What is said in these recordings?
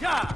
Yeah!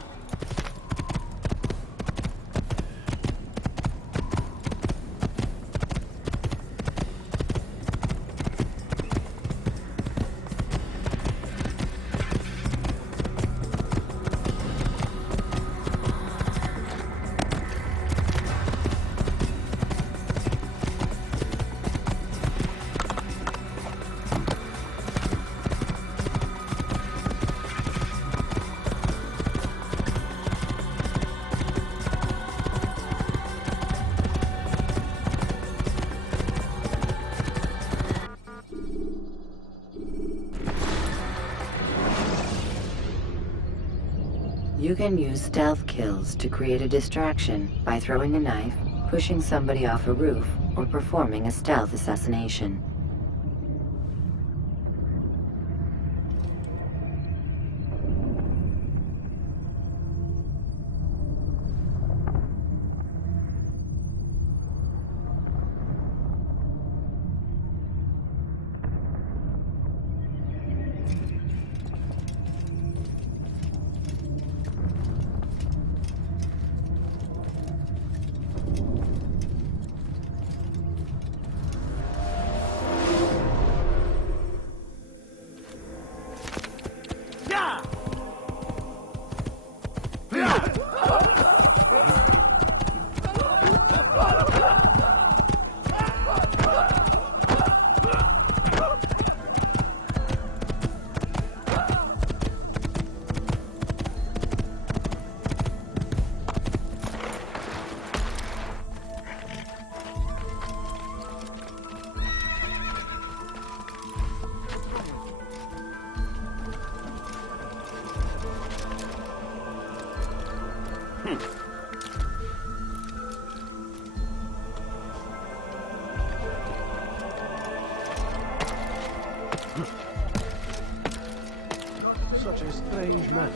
You can use stealth kills to create a distraction by throwing a knife, pushing somebody off a roof, or performing a stealth assassination. Such a strange man.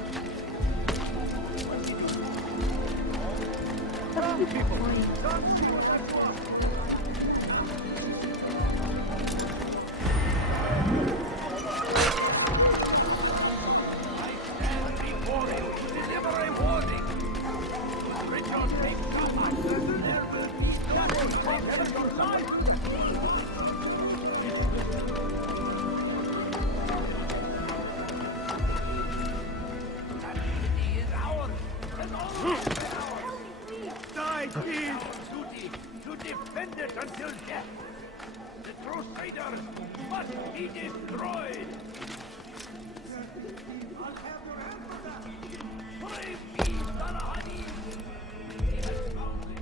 To defend it until death. The Crusaders must be destroyed. Brave me, Salahadin! He has found it.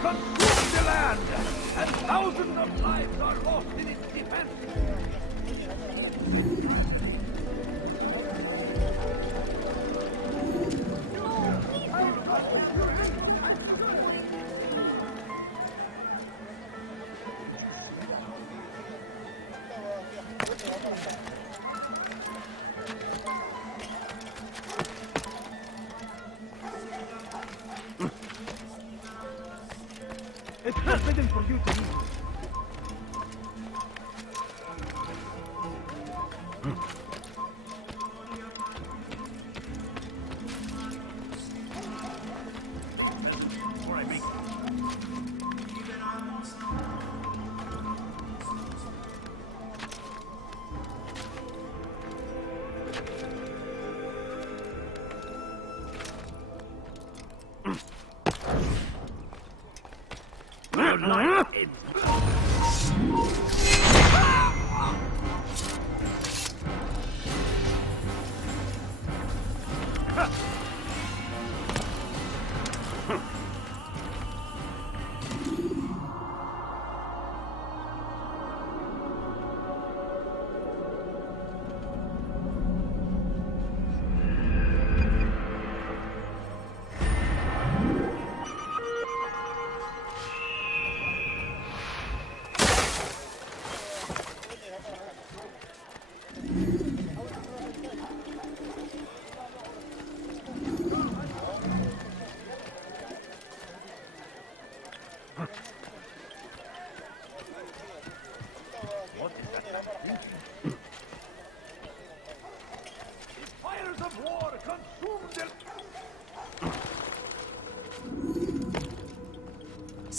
Consume the land, and thousands of lives are lost in its defense. It's forbidden for you to leave. Before I make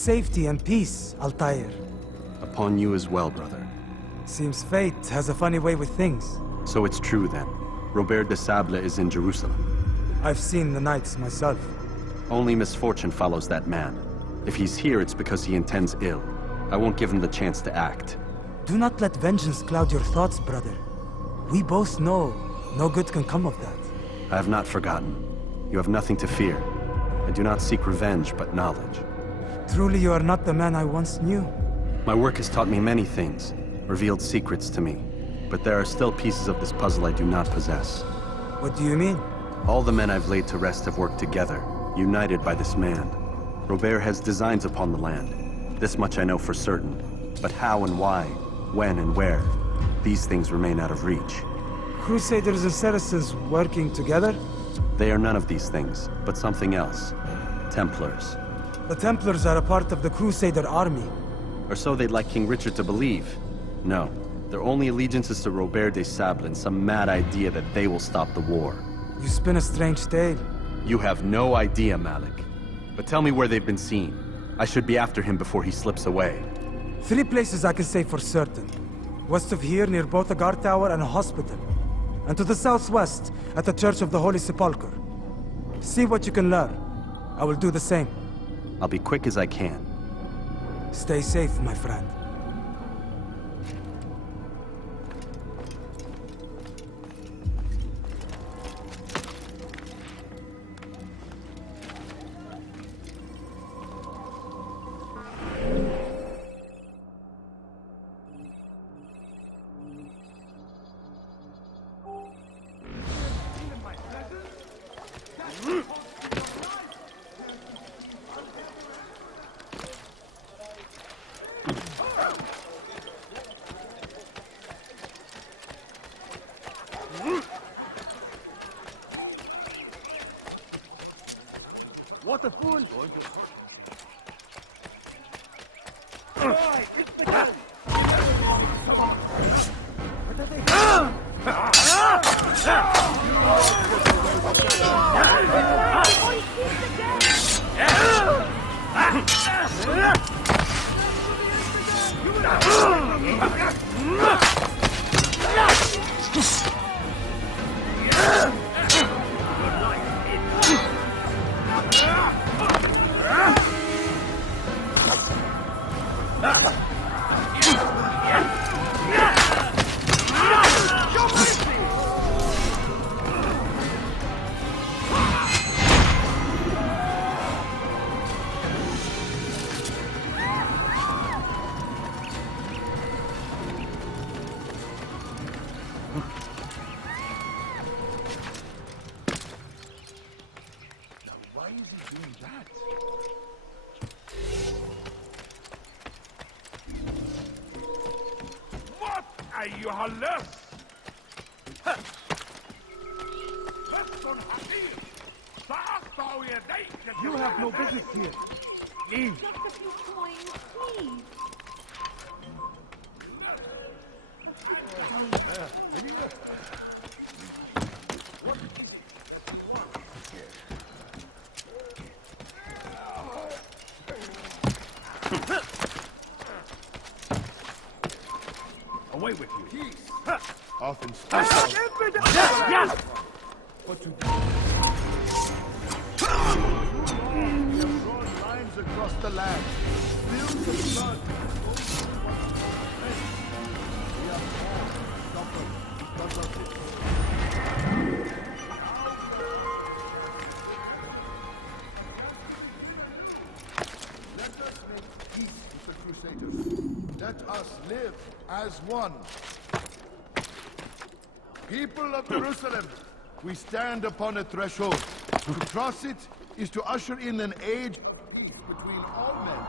safety and peace, Altair. Upon you as well, brother. Seems fate has a funny way with things. So it's true then. Robert de Sable is in Jerusalem. I've seen the Knights myself. Only misfortune follows that man. If he's here, it's because he intends ill. I won't give him the chance to act. Do not let vengeance cloud your thoughts, brother. We both know no good can come of that. I have not forgotten. You have nothing to fear. I do not seek revenge, but knowledge. Truly you are not the man I once knew. My work has taught me many things, revealed secrets to me. But there are still pieces of this puzzle I do not possess. What do you mean? All the men I've laid to rest have worked together, united by this man. Robert has designs upon the land. This much I know for certain. But how and why, when and where, these things remain out of reach. Crusaders and Saracens working together? They are none of these things, but something else. Templars. The Templars are a part of the Crusader army. Or so they'd like King Richard to believe. No, their only allegiance is to Robert de Sable and some mad idea that they will stop the war. You spin a strange tale. You have no idea, Malik. But tell me where they've been seen. I should be after him before he slips away. 3 places I can say for certain. West of here, near both a guard tower and a hospital. And to the southwest, at the Church of the Holy Sepulchre. See what you can learn. I will do the same. I'll be quick as I can. Stay safe, my friend. What a fool! Alright, it's the gun! Why is he doing that? What are you halus? You have no business here. Leave. Just a few coins, please. Away with you. Peace. Often Yes! What to do? Drawn lines across the land. Fields of blood. We are all suffered because of this. Let us make peace with the Crusaders. Let us live as one. People of Jerusalem, we stand upon a threshold. To cross it is to usher in an age of peace between all men.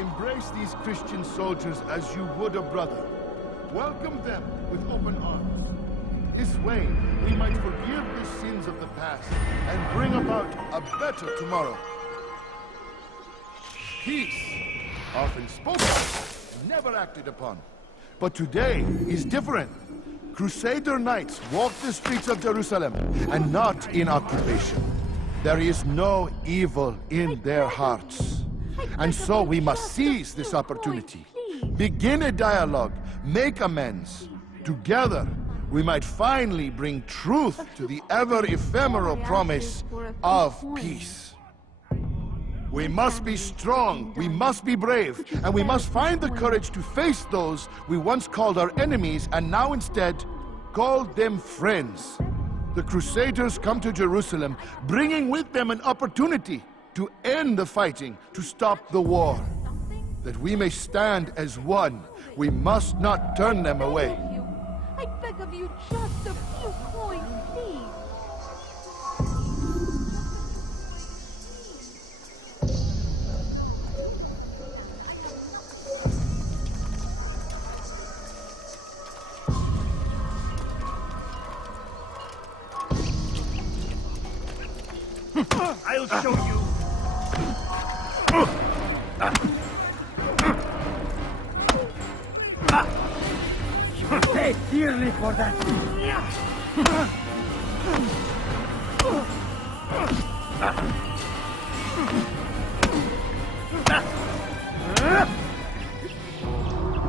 Embrace these Christian soldiers as you would a brother. Welcome them with open arms. This way, we might forgive the sins of the past and bring about a better tomorrow. Peace, often spoken, never acted upon. But today is different. Crusader knights walk the streets of Jerusalem, and not in occupation. There is no evil in their hearts. And so we must seize this opportunity. Begin a dialogue, make amends. Together, we might finally bring truth to the ever-ephemeral promise of peace. We must be strong, we must be brave, and we must find the courage to face those we once called our enemies and now instead call them friends. The Crusaders come to Jerusalem, bringing with them an opportunity to end the fighting, to stop the war. That we may stand as one, we must not turn them away. I beg of you just a few coins, please. I'll show you. You pay dearly for that.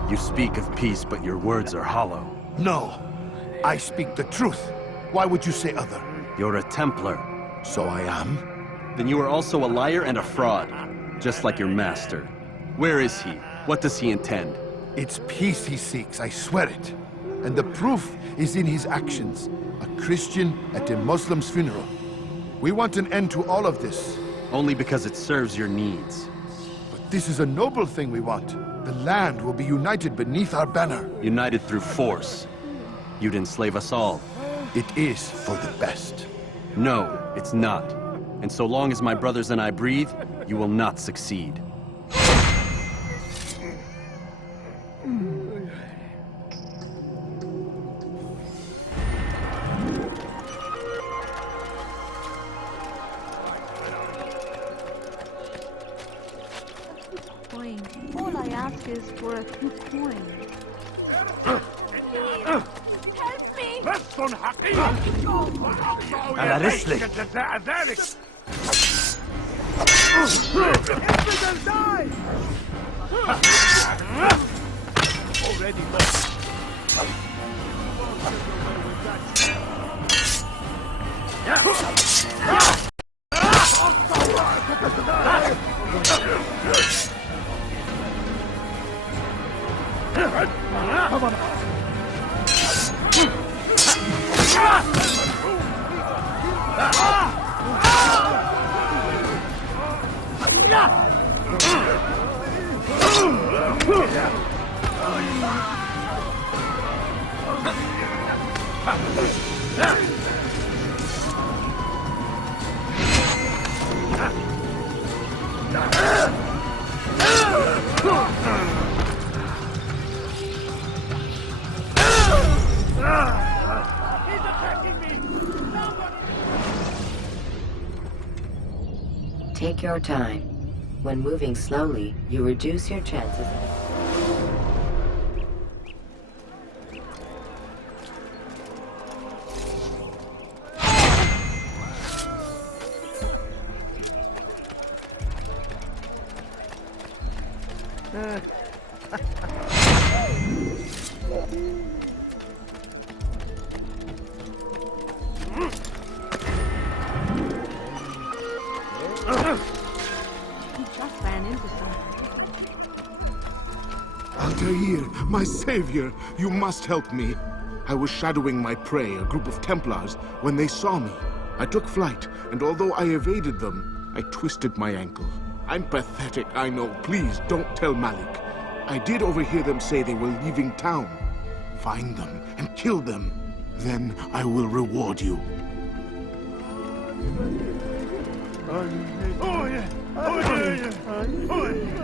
You speak of peace, but your words are hollow. No, I speak the truth. Why would you say other? You're a Templar. So I am. Then you are also a liar and a fraud, just like your master. Where is he? What does he intend? It's peace he seeks, I swear it. And the proof is in his actions. A Christian at a Muslim's funeral. We want an end to all of this. Only because it serves your needs. But this is a noble thing we want. The land will be united beneath our banner. United through force. You'd enslave us all. It is for the best. No, it's not. And so long as my brothers and I breathe, you will not succeed. Coins. All I ask is for a few coins. Help me! بس حقيقي. على رسلك. جزاء ذلك. Already lost. He's attacking me! Somebody! Take your time. When moving slowly, you reduce your chances. He just ran into something. Altair, my savior, you must help me. I was shadowing my prey, a group of Templars, when they saw me. I took flight, and although I evaded them, I twisted my ankle. I'm pathetic, I know. Please, don't tell Malik. I did overhear them say they were leaving town. Find them and kill them. Then I will reward you. Oh yeah! Oh yeah! Oh yeah!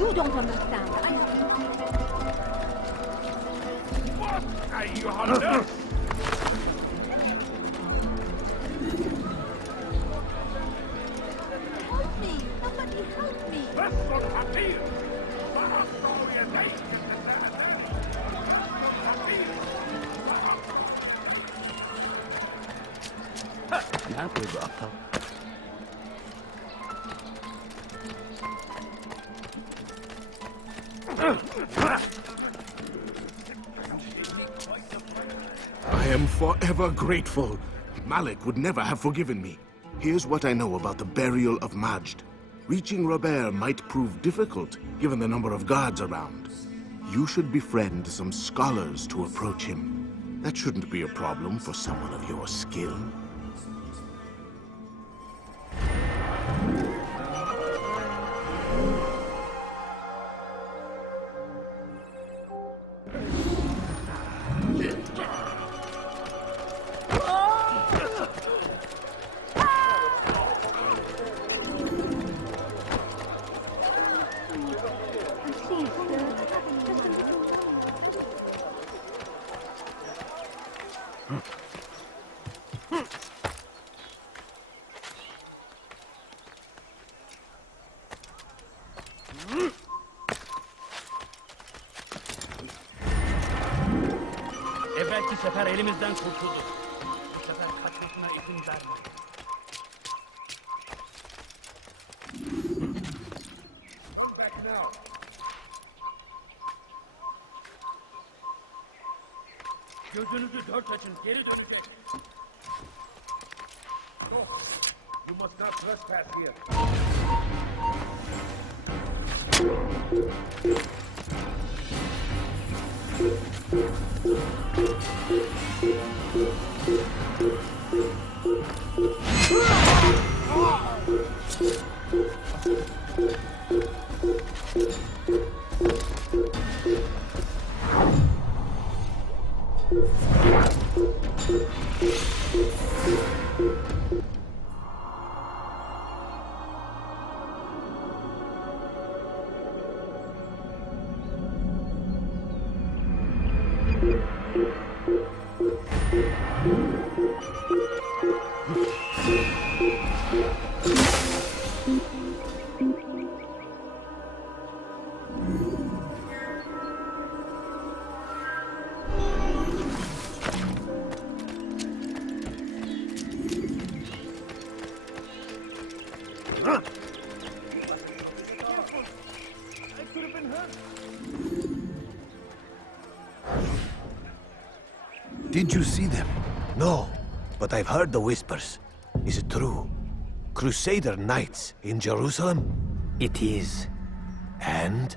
You don't understand. What are you under? Help me! Somebody help me! بس الحقير ورفع يديك بالسلامة. حقير نعم بأبطال. I am forever grateful. Malik would never have forgiven me. Here's what I know about the burial of Majd. Reaching Robert might prove difficult, given the number of guards around. You should befriend some scholars to approach him. That shouldn't be a problem for someone of your skill. Evvelki sefer elimizden kurtulduk. Bu sefer kaçmasına izin verme. Gözünüzü dört açın, geri dönecek. You must not trespass here. Did you see them? No, but I've heard the whispers. Is it true? Crusader knights in Jerusalem? It is. And?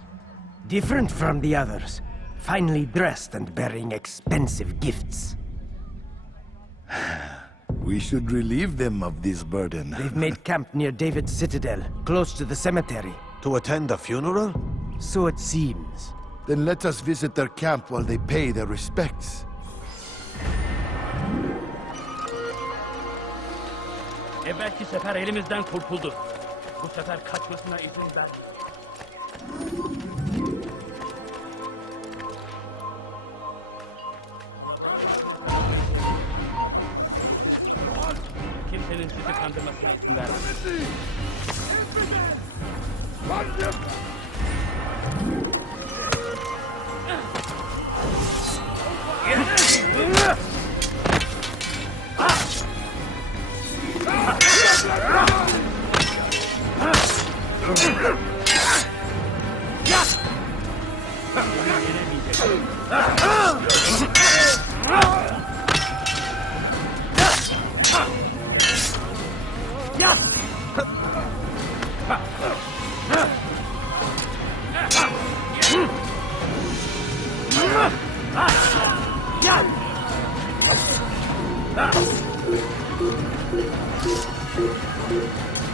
Different from the others. Finely dressed and bearing expensive gifts. We should relieve them of this burden. They've made camp near David's citadel, close to the cemetery. To attend a funeral? So it seems. Then let us visit their camp while they pay their respects. Evvelki sefer elimizden kurtuldu. Bu sefer kaçmasına izin verme. Kimsenin sizi kandırmasına izin verme.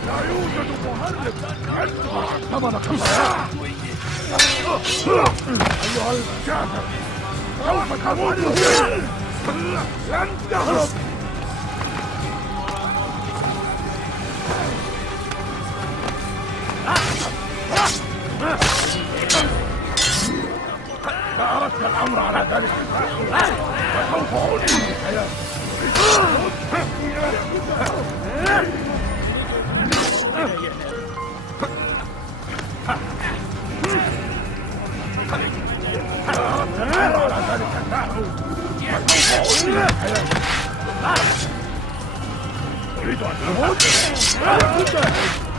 لا يوجد مهرب يدفع ثمن خسارة. أيها الكافر سوف تموت. لن تهرب. الأمر على ذلك وسوف أعود.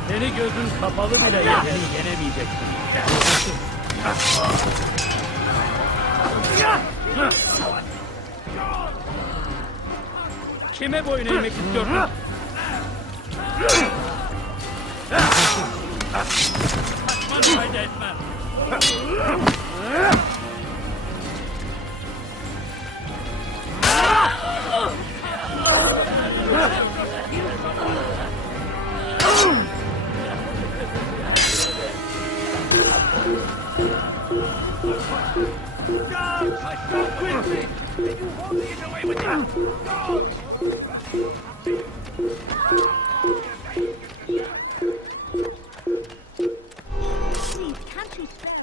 Seni gözün kapalı bile yenemeyeceksin. Kime boyun eğmek istiyorsun? Kaçmanı fayda etmez. Please, can't you spare?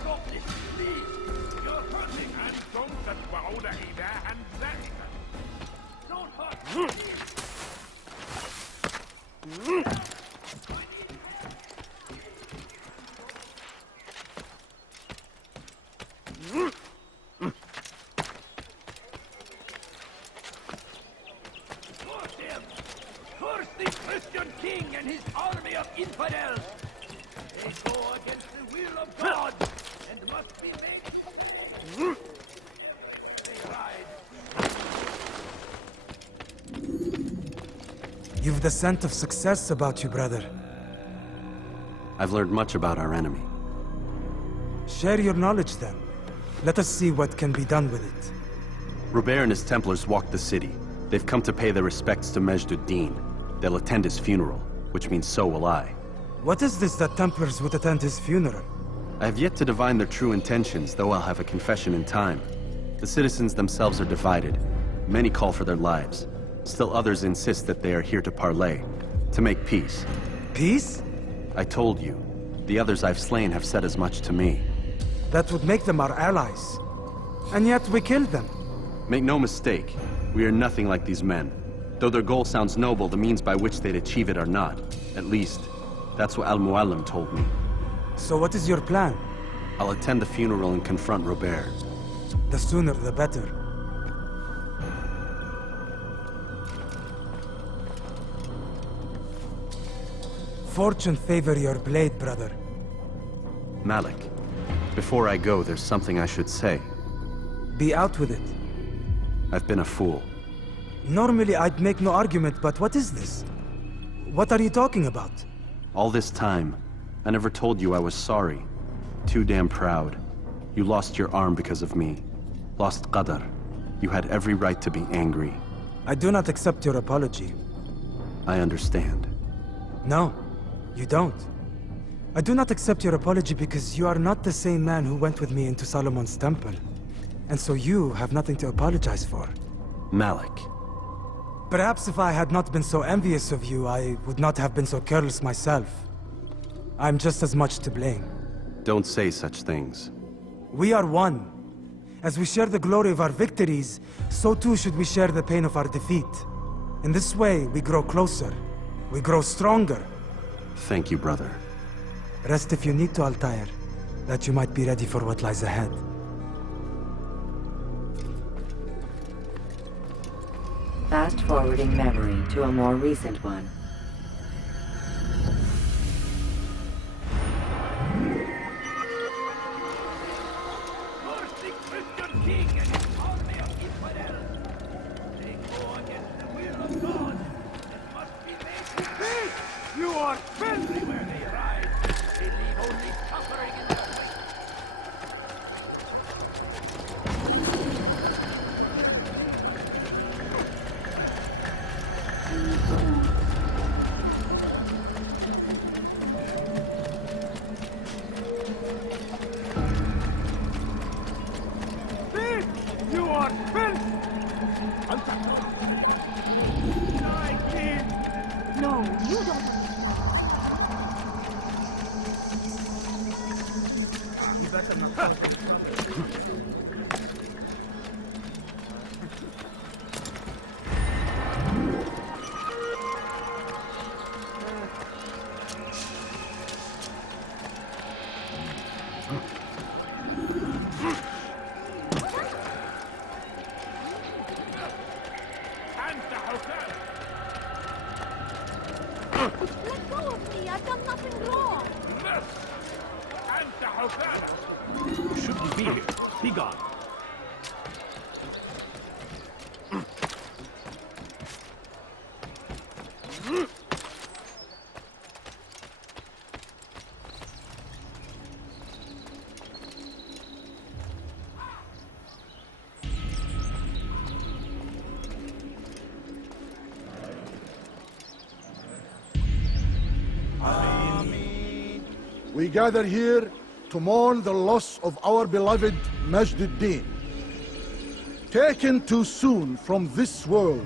Stop this, please. You're hurting and don't تتبعون إلها ذلك. Don't hurt. Curse him! Curse the Christian king and his army of infidels! They go against the will of God and must be made. They ride. You've the scent of success about you, brother. I've learned much about our enemy. Share your knowledge then. Let us see what can be done with it. Robert and his Templars walked the city. They've come to pay their respects to Majd-ud-Din. They'll attend his funeral, which means so will I. What is this that Templars would attend his funeral? I have yet to divine their true intentions, though I'll have a confession in time. The citizens themselves are divided. Many call for their lives. Still others insist that they are here to parley, to make peace. Peace? I told you. The others I've slain have said as much to me. That would make them our allies. And yet we killed them. Make no mistake, we are nothing like these men. Though their goal sounds noble, the means by which they'd achieve it are not. At least, that's what Al-Mualim told me. So what is your plan? I'll attend the funeral and confront Robert. The sooner the better. Fortune favor your blade, brother. Malik, before I go, there's something I should say. Be out with it. I've been a fool. Normally I'd make no argument, but what is this? What are you talking about? All this time, I never told you I was sorry. Too damn proud. You lost your arm because of me. Lost Qadar. You had every right to be angry. I do not accept your apology. I understand. No, you don't. I do not accept your apology because you are not the same man who went with me into Solomon's temple. And so you have nothing to apologize for. Malik. Perhaps if I had not been so envious of you, I would not have been so careless myself. I'm just as much to blame. Don't say such things. We are one. As we share the glory of our victories, so too should we share the pain of our defeat. In this way, we grow closer. We grow stronger. Thank you, brother. Rest if you need to, Altair, that you might be ready for what lies ahead. Fast-forwarding memory to a more recent one. Curse the Christian king and his army of infidels! They go against the will of God and must be made. Peace! You are everywhere they ride. They leave only suffering in their wake. Peace! You are filth! Die, king! No, you You don't. Let go of me. I've done nothing wrong. You shouldn't be here. Be gone. We gather here to mourn the loss of our beloved Majduddin, taken too soon from this world.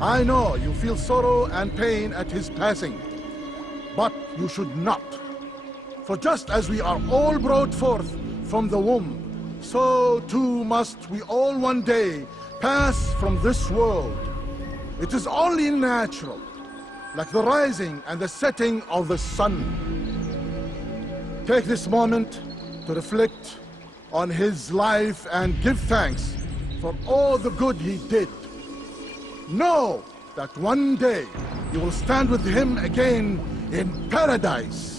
I know you feel sorrow and pain at his passing, but you should not. For just as we are all brought forth from the womb, so too must we all one day pass from this world. It is only natural, like the rising and the setting of the sun. Take this moment to reflect on his life and give thanks for all the good he did. Know that one day you will stand with him again in paradise.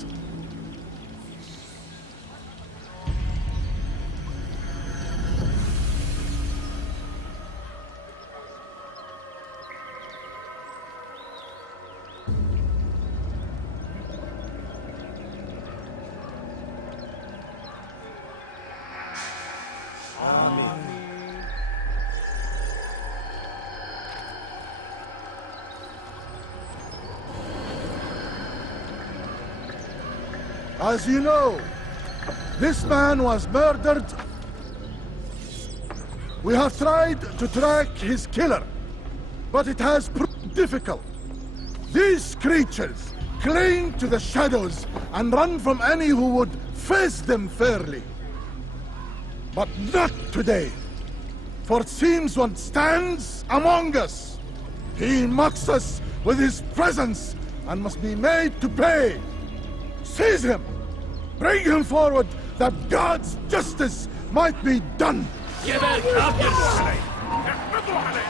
As you know, this man was murdered. We have tried to track his killer, but it has proved difficult. These creatures cling to the shadows and run from any who would face them fairly. But not today, for it seems one stands among us. He mocks us with his presence and must be made to pay. Seize him! Bring him forward that God's justice might be done! Geber kafir! Tekme bu hale!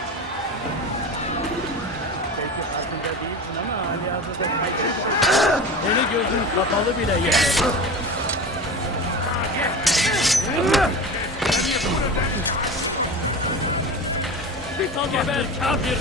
Belki farkında değilsin ama hali hazırda kaybediyorsun. Eli gözün kapalı bile yeter. Geber kafir!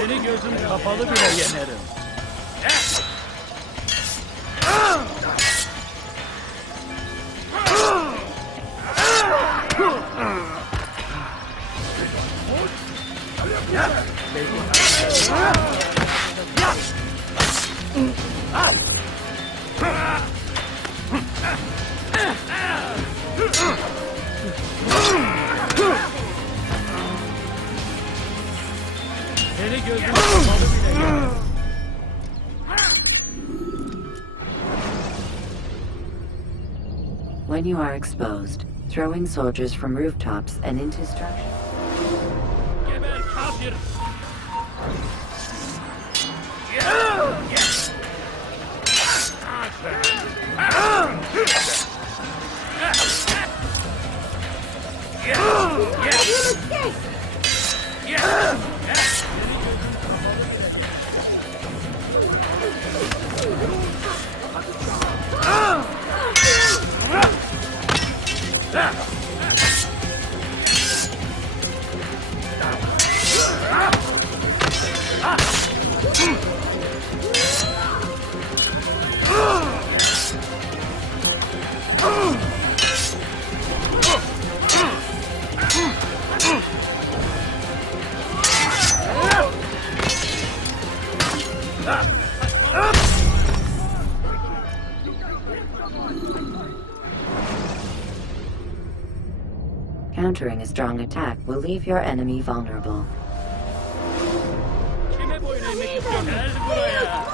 Eli gözüm kapalı bile yenerim. Eli gözüm kapalı bile yenerim. When you are exposed, throwing soldiers from rooftops and into structures. Geber kafir! countering a strong attack will leave your enemy vulnerable. Kime boyun eğmek istiyorsun? Gel buraya.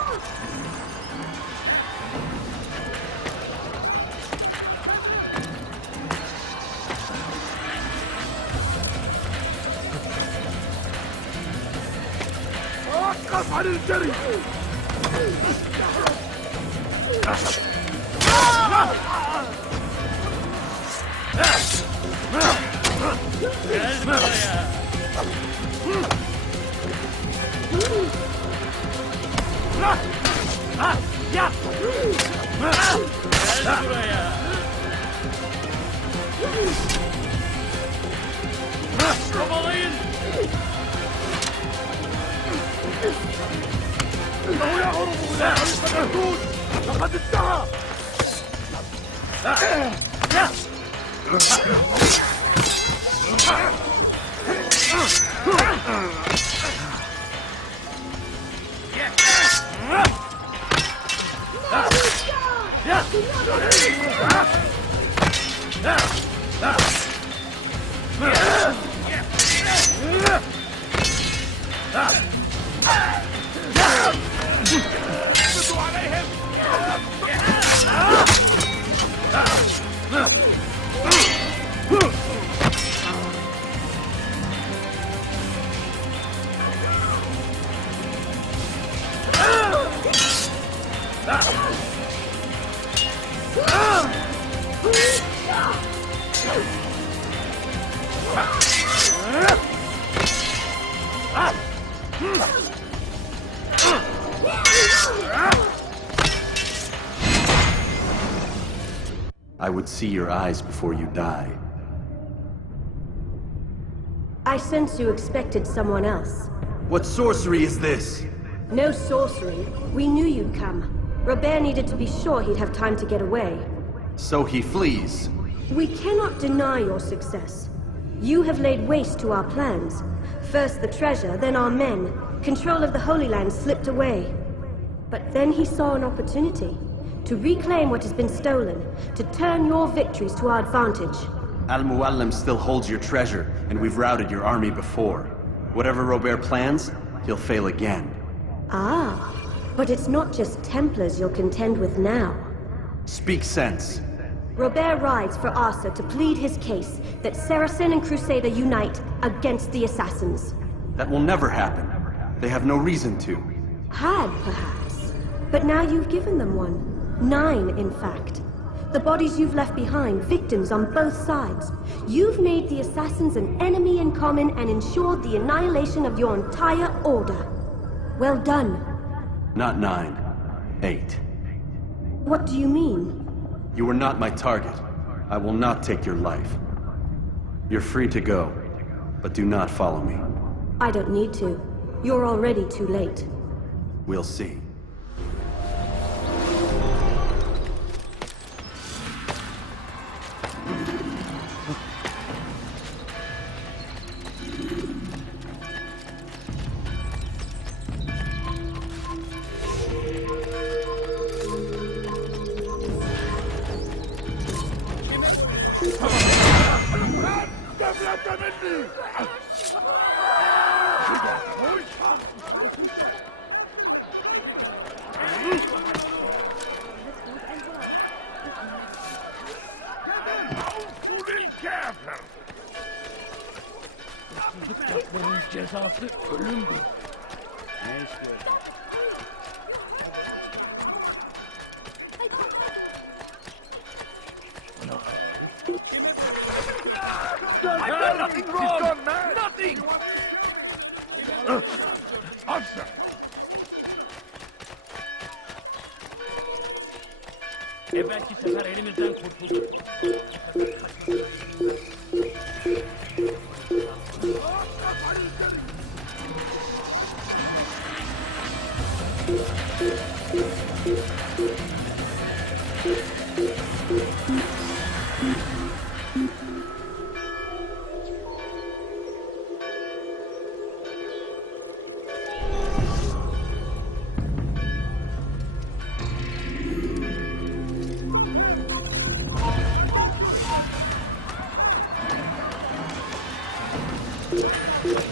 Gel buraya. Gel buraya. Kovalayın. I would see your eyes before you die. I sense you expected someone else. What sorcery is this? No sorcery. We knew you'd come. Robert needed to be sure he'd have time to get away. So he flees. We cannot deny your success. You have laid waste to our plans. First the treasure, then our men. Control of the Holy Land slipped away. But then he saw an opportunity. To reclaim what has been stolen. To turn your victories to our advantage. Al-Mualim still holds your treasure, and we've routed your army before. Whatever Robert plans, he'll fail again. Ah, but it's not just Templars you'll contend with now. Speak sense. Robert rides for Asa to plead his case that Saracen and Crusader unite against the Assassins. That will never happen. They have no reason to. Had, perhaps. But now you've given them one. 9, in fact. The bodies you've left behind, victims on both sides. You've made the Assassins an enemy in common and ensured the annihilation of your entire order. Well done. Not 9. 8. What do you mean? You were not my target. I will not take your life. You're free to go, but do not follow me. I don't need to. You're already too late. We'll see. Bunun cezası ölümdür. Nothing wrong! Nothing! Answer! Evvelki sefer elimizden kurtuldu. Gel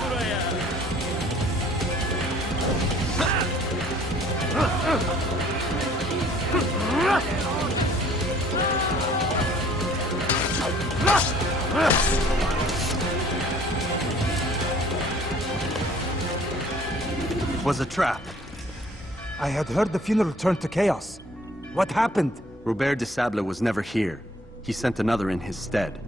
buraya. It was a trap. I had heard the funeral turned to chaos. What happened? Robert de Sable was never here. He sent another in his stead.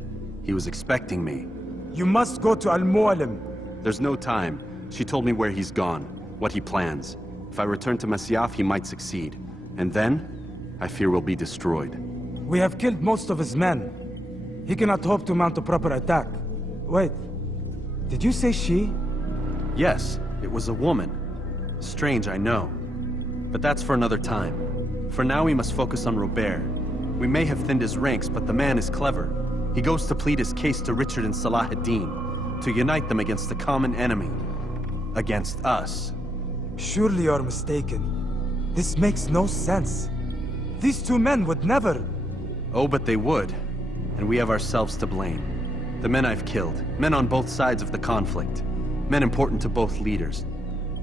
He was expecting me. You must go to Al-Mualim. There's no time. She told me where he's gone, what he plans. If I return to Masyaf, he might succeed. And then, I fear we'll be destroyed. We have killed most of his men. He cannot hope to mount a proper attack. Wait, did you say she? Yes, it was a woman. Strange, I know. But that's for another time. For now, we must focus on Robert. We may have thinned his ranks, but the man is clever. He goes to plead his case to Richard and Salah ad-Din, to unite them against the common enemy. Against us. Surely you're mistaken. This makes no sense. These two men would never... Oh, but they would. And we have ourselves to blame. The men I've killed, men on both sides of the conflict. Men important to both leaders.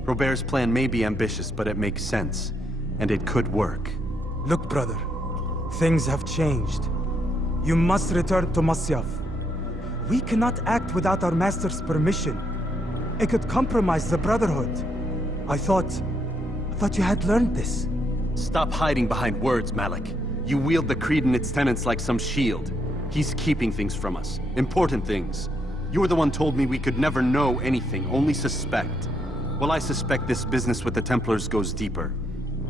Robert's plan may be ambitious, but it makes sense. And it could work. Look, brother. Things have changed. You must return to Masyaf. We cannot act without our master's permission. It could compromise the Brotherhood. I thought you had learned this. Stop hiding behind words, Malik. You wield the creed and its tenets like some shield. He's keeping things from us. Important things. You were the one told me we could never know anything, only suspect. Well, I suspect this business with the Templars goes deeper.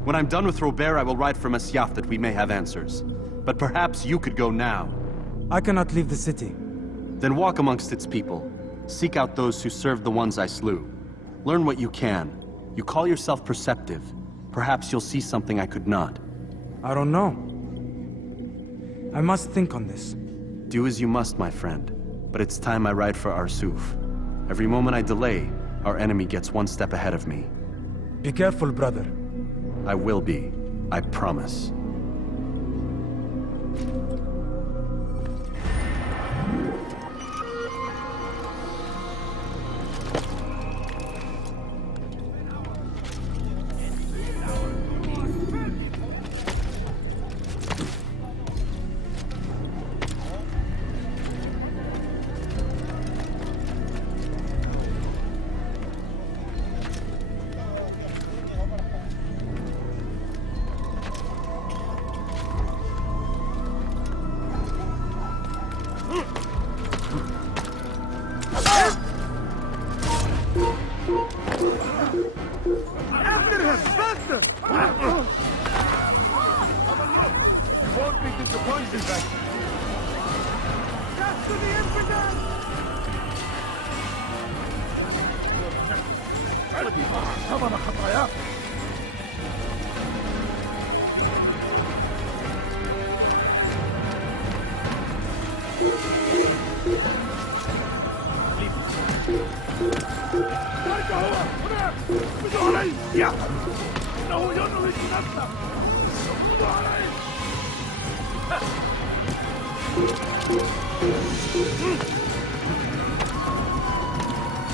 When I'm done with Robert, I will ride for Masyaf that we may have answers. But perhaps you could go now. I cannot leave the city. Then walk amongst its people. Seek out those who served the ones I slew. Learn what you can. You call yourself perceptive. Perhaps you'll see something I could not. I don't know. I must think on this. Do as you must, my friend. But it's time I ride for Arsuf. Every moment I delay, our enemy gets one step ahead of me. Be careful, brother. I will be. I promise.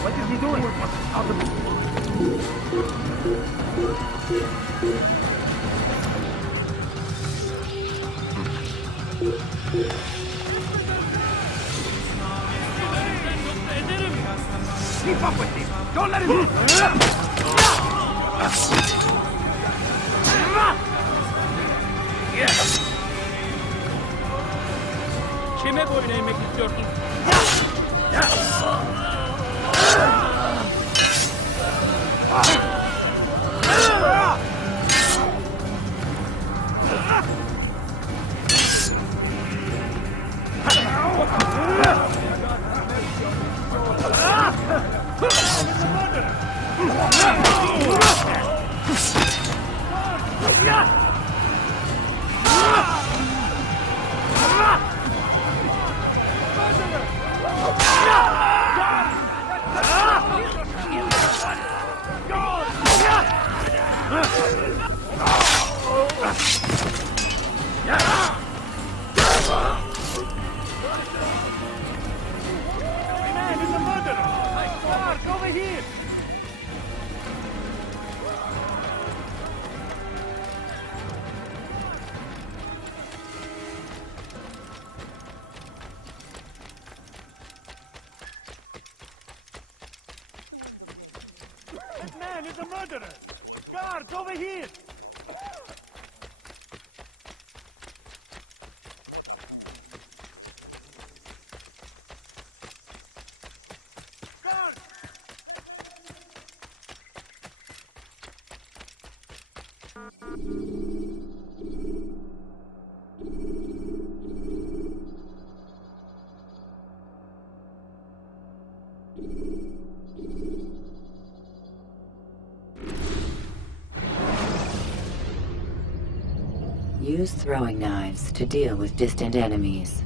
What is he doing? Out of Keep up with him! Don't let him... Kime boyun eğmek istiyorsun? here! That man is a murderer! Guards, over here! Guards! Use throwing knives to deal with distant enemies.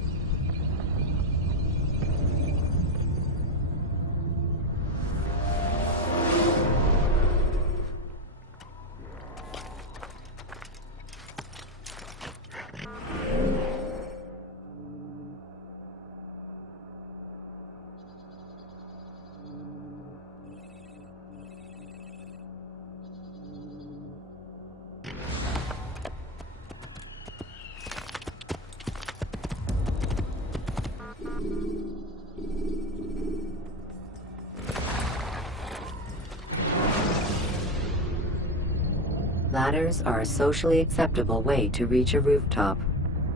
Ladders are a socially acceptable way to reach a rooftop.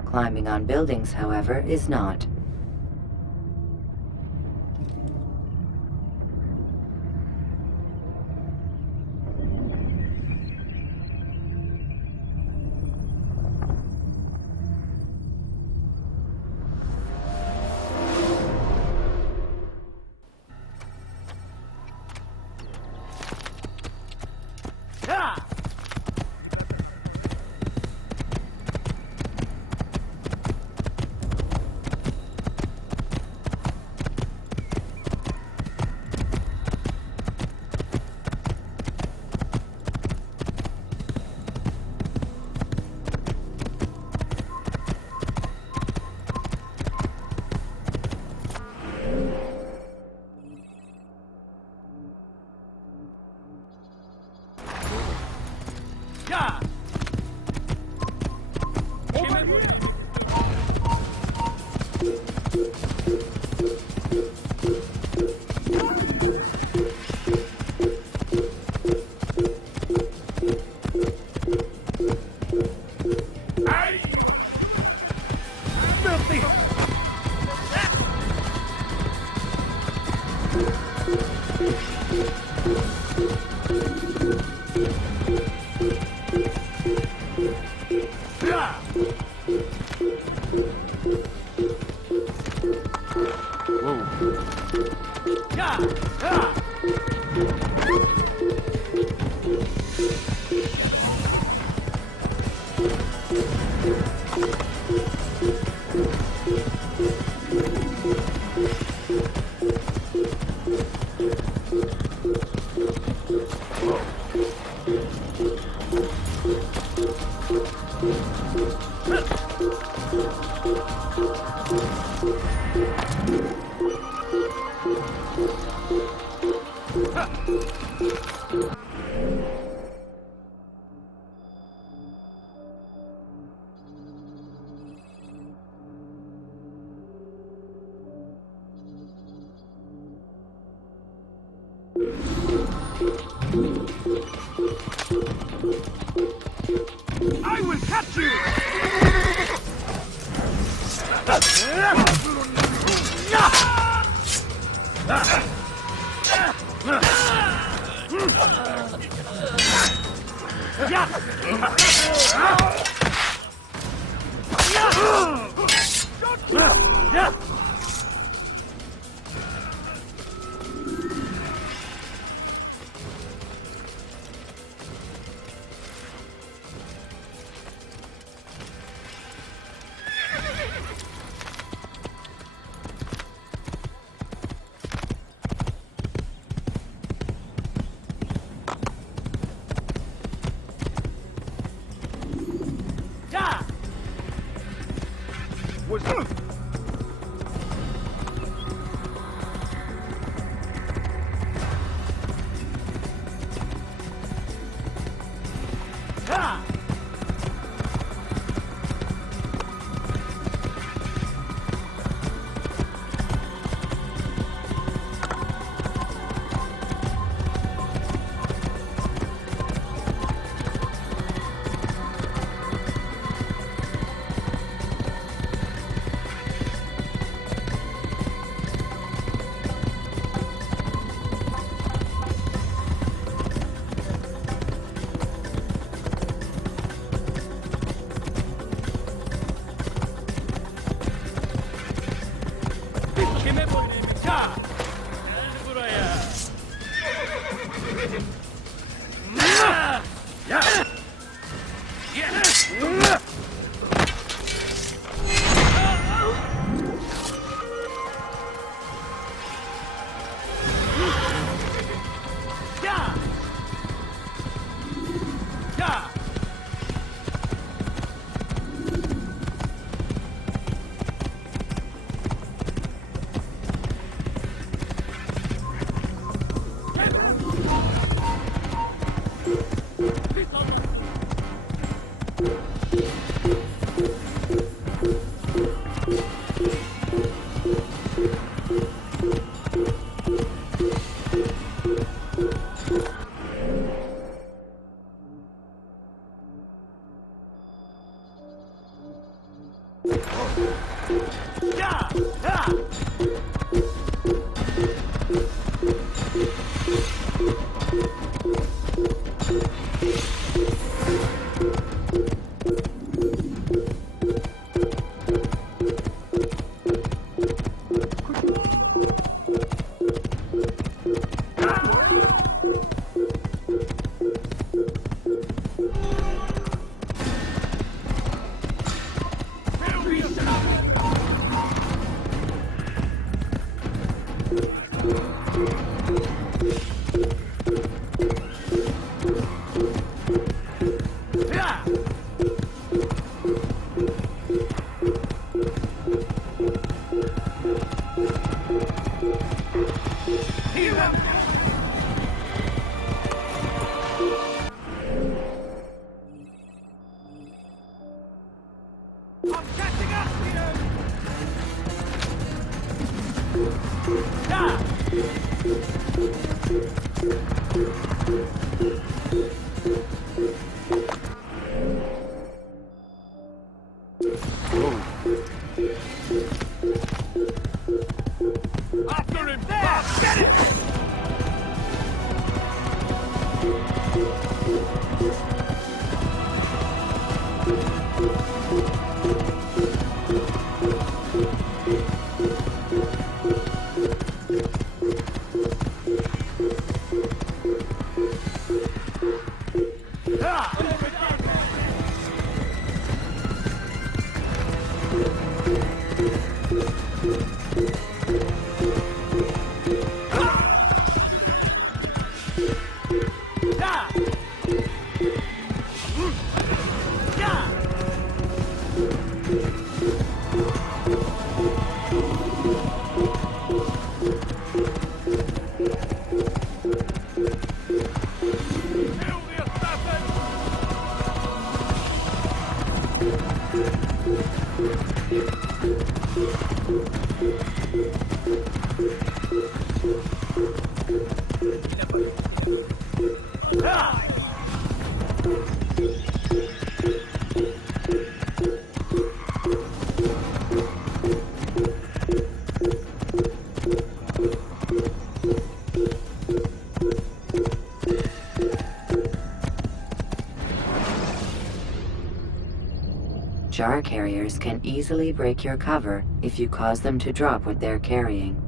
Climbing on buildings, however, is not. I will catch you! Gel buraya. After him! There! Get him! Jar carriers can easily break your cover if you cause them to drop what they're carrying.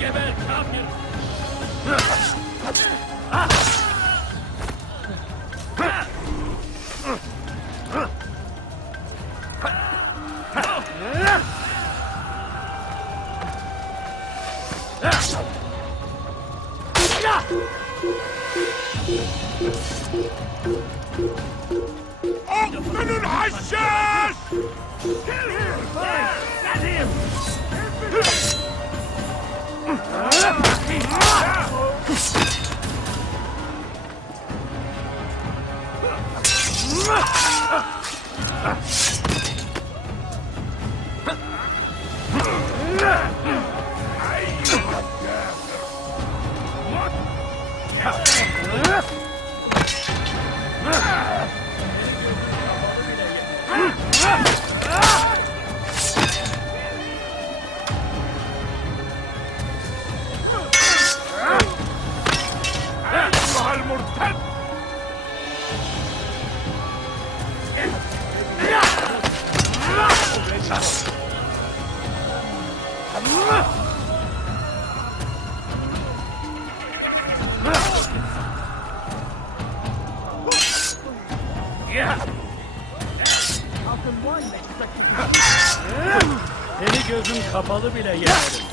Geber kafir! من الحشاش! Kill him! Get him! المرتد Seni gözün kapalı bile yenerim.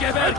Geber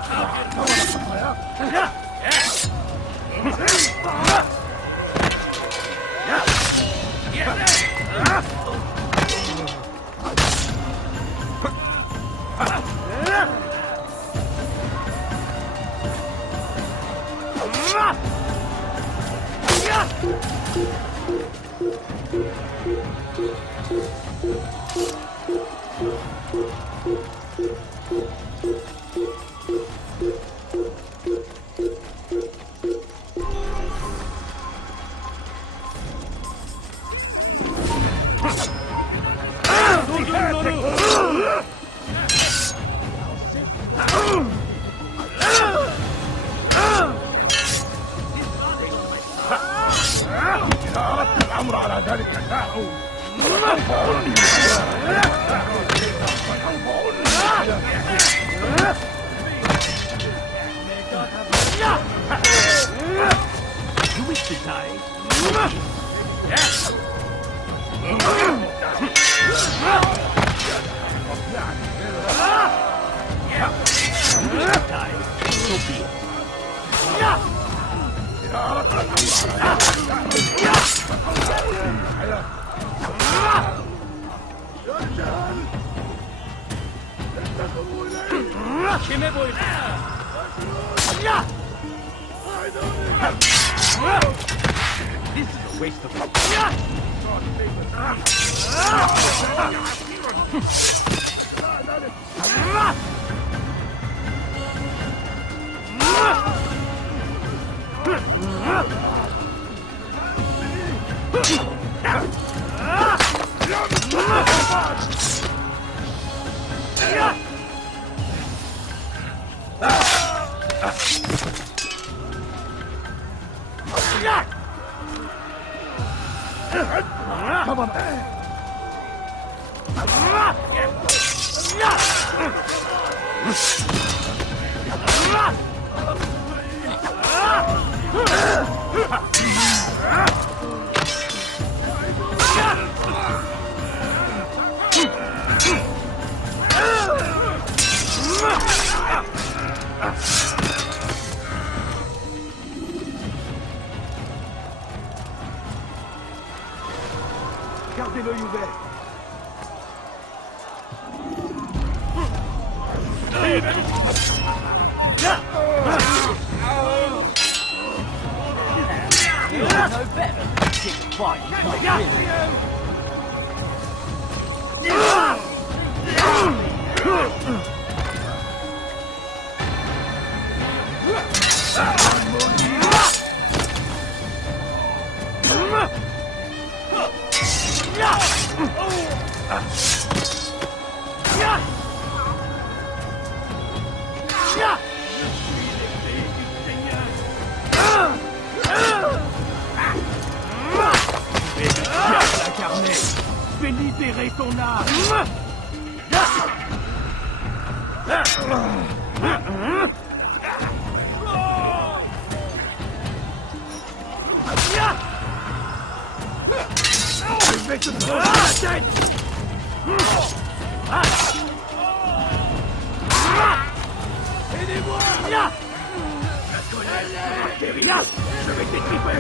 الأمر على ذلك ساعه You wish to die? So be it. Kime boyun? This is a waste of Come on. Gardez l'œil ouvert. No better. Kick a fight. You can't win. Incarné, je vais libérer ton âme. Je vais te prendre la tête. Aidez-moi. Je vais t'étriper.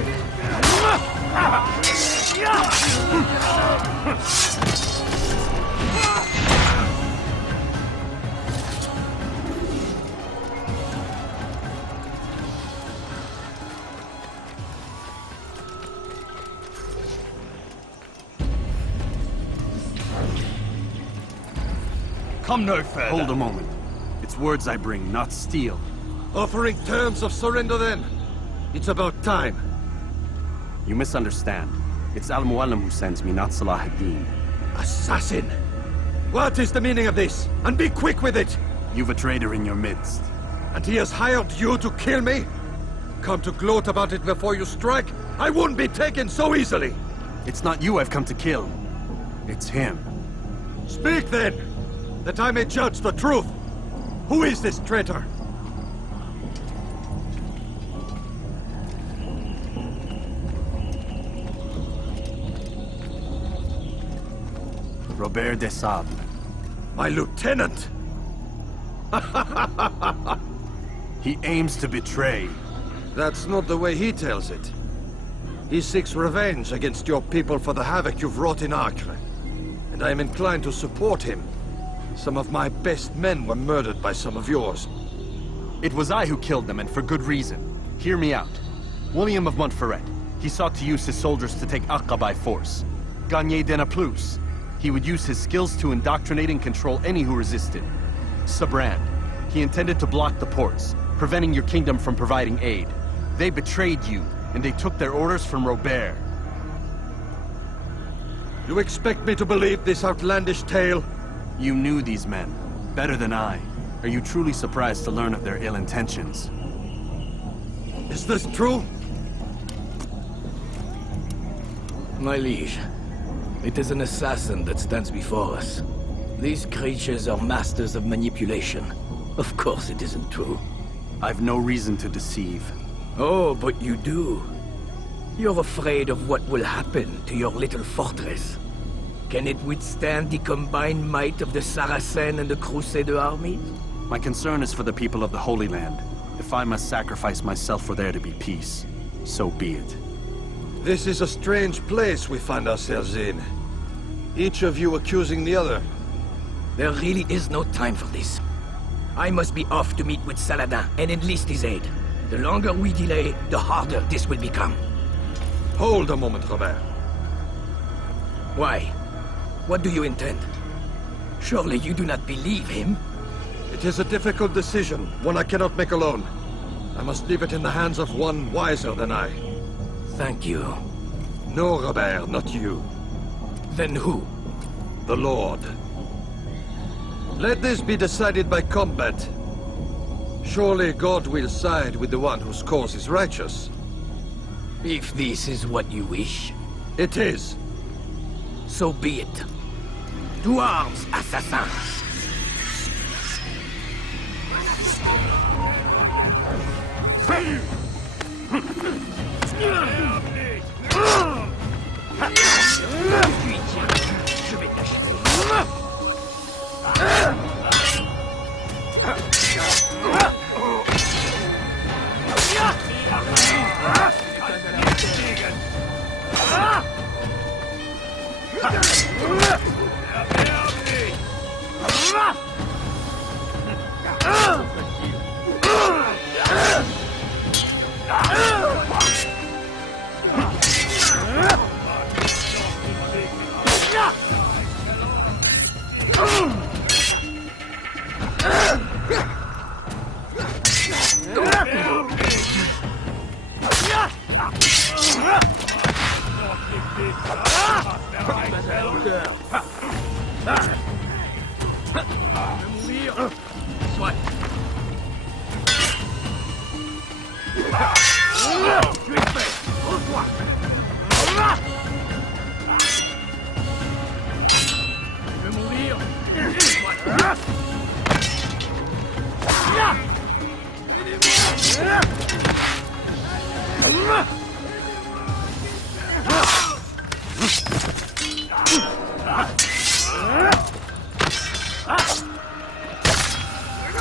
Come no further. Hold a moment. It's words I bring, not steel. Offering terms of surrender then. It's about time. You misunderstand. It's Al-Mualim who sends me, not Salah ad-Din. Assassin! What is the meaning of this? And be quick with it! You've a traitor in your midst. And he has hired you to kill me? Come to gloat about it before you strike? I wouldn't be taken so easily! It's not you I've come to kill. It's him. Speak then! That I may judge the truth! Who is this traitor? Robert de Sable. My lieutenant! He aims to betray. That's not the way he tells it. He seeks revenge against your people for the havoc you've wrought in Acre. And I am inclined to support him. Some of my best men were murdered by some of yours. It was I who killed them, and for good reason. Hear me out. William of Montferrat. He sought to use his soldiers to take Acre by force. Gagné de Naplouse. He would use his skills to indoctrinate and control any who resisted. Sabrand. He intended to block the ports, preventing your kingdom from providing aid. They betrayed you, and they took their orders from Robert. You expect me to believe this outlandish tale? You knew these men, better than I. Are you truly surprised to learn of their ill intentions? Is this true? My liege, it is an assassin that stands before us. These creatures are masters of manipulation. Of course it isn't true. I've no reason to deceive. Oh, but you do. You're afraid of what will happen to your little fortress. Can it withstand the combined might of the Saracen and the Crusader armies? My concern is for the people of the Holy Land. If I must sacrifice myself for there to be peace, so be it. This is a strange place we find ourselves in. Each of you accusing the other. There really is no time for this. I must be off to meet with Saladin and enlist his aid. The longer we delay, the harder this will become. Hold a moment, Robert. Why? What do you intend? Surely you do not believe him? It is a difficult decision, one I cannot make alone. I must leave it in the hands of one wiser than I. Thank you. No, Robert, not you. Then who? The Lord. Let this be decided by combat. Surely God will side with the one whose cause is righteous. If this is what you wish. It is. So be it. To arms, assassins! Je vais t'achever.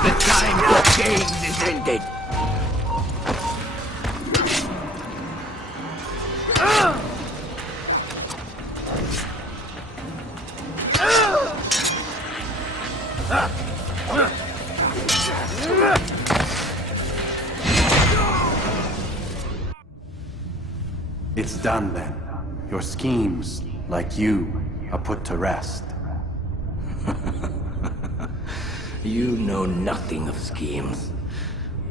The time for games is ended. It's done then. Your schemes, like you, are put to rest. You know nothing of schemes.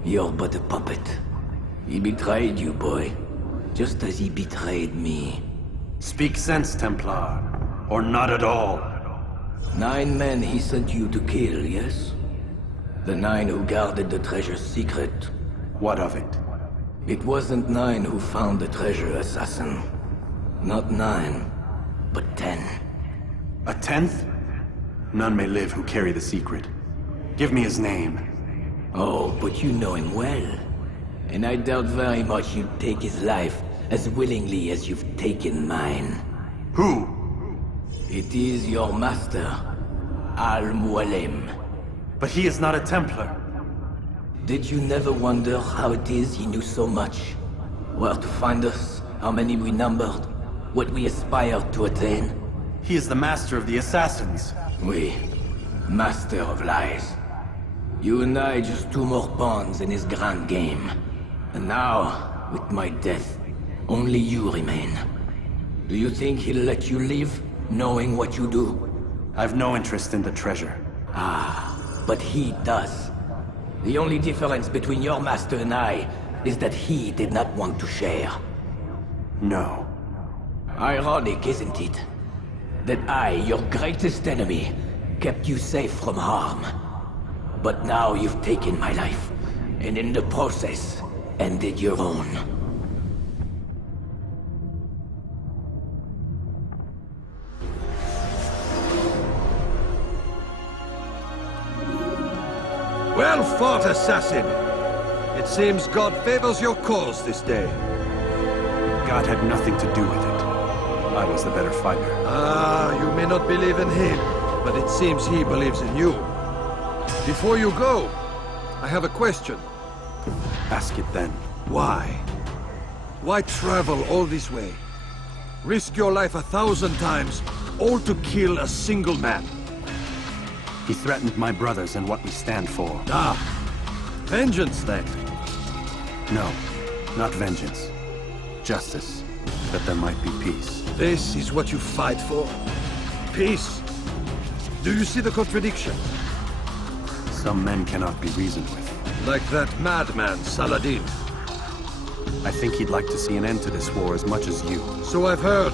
You're but a puppet. He betrayed you, boy. Just as he betrayed me. Speak sense, Templar. Or not at all. 9 men he sent you to kill, yes? The 9 who guarded the treasure's secret. What of it? It wasn't 9 who found the treasure, assassin. Not 9, but 10. A 10th? None may live who carry the secret. Give me his name. Oh, but you know him well. And I doubt very much you'd take his life as willingly as you've taken mine. Who? It is your master, Al-Mualim. But he is not a Templar. Did you never wonder how it is he knew so much? Where to find us, how many we numbered, what we aspired to attain? He is the master of the assassins. Oui, master of lies. You and I just 2 more pawns in his grand game. And now, with my death, only you remain. Do you think he'll let you live, knowing what you do? I've no interest in the treasure. Ah, but he does. The only difference between your master and I is that he did not want to share. No. Ironic, isn't it? That I, your greatest enemy, kept you safe from harm. But now you've taken my life, and in the process, ended your own. Well fought, assassin! It seems God favors your cause this day. God had nothing to do with it. I was the better fighter. Ah, you may not believe in him, but it seems he believes in you. Before you go, I have a question. Ask it then. Why? Why travel all this way? Risk your life 1,000 times, all to kill a single man? He threatened my brothers and what we stand for. Ah, vengeance then? No, not vengeance. Justice, that there might be peace. This is what you fight for? Peace? Do you see the contradiction? Some men cannot be reasoned with. Like that madman, Saladin. I think he'd like to see an end to this war as much as you. So I've heard,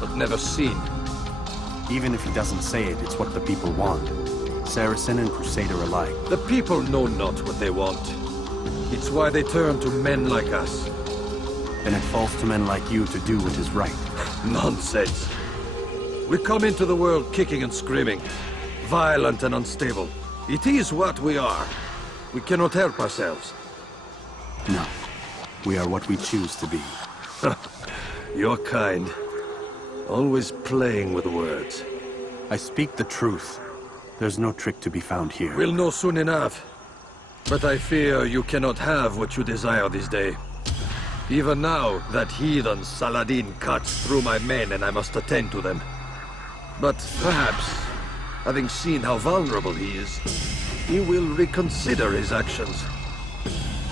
but never seen. Even if he doesn't say it, it's what the people want. Saracen and Crusader alike. The people know not what they want. It's why they turn to men like us. Then it falls to men like you to do what is right. Nonsense. We come into the world kicking and screaming, violent and unstable. It is what we are. We cannot help ourselves. No. We are what we choose to be. You're kind. Always playing with words. I speak the truth. There's no trick to be found here. We'll know soon enough. But I fear you cannot have what you desire this day. Even now, that heathen Saladin cuts through my men and I must attend to them. But perhaps, having seen how vulnerable he is, he will reconsider his actions.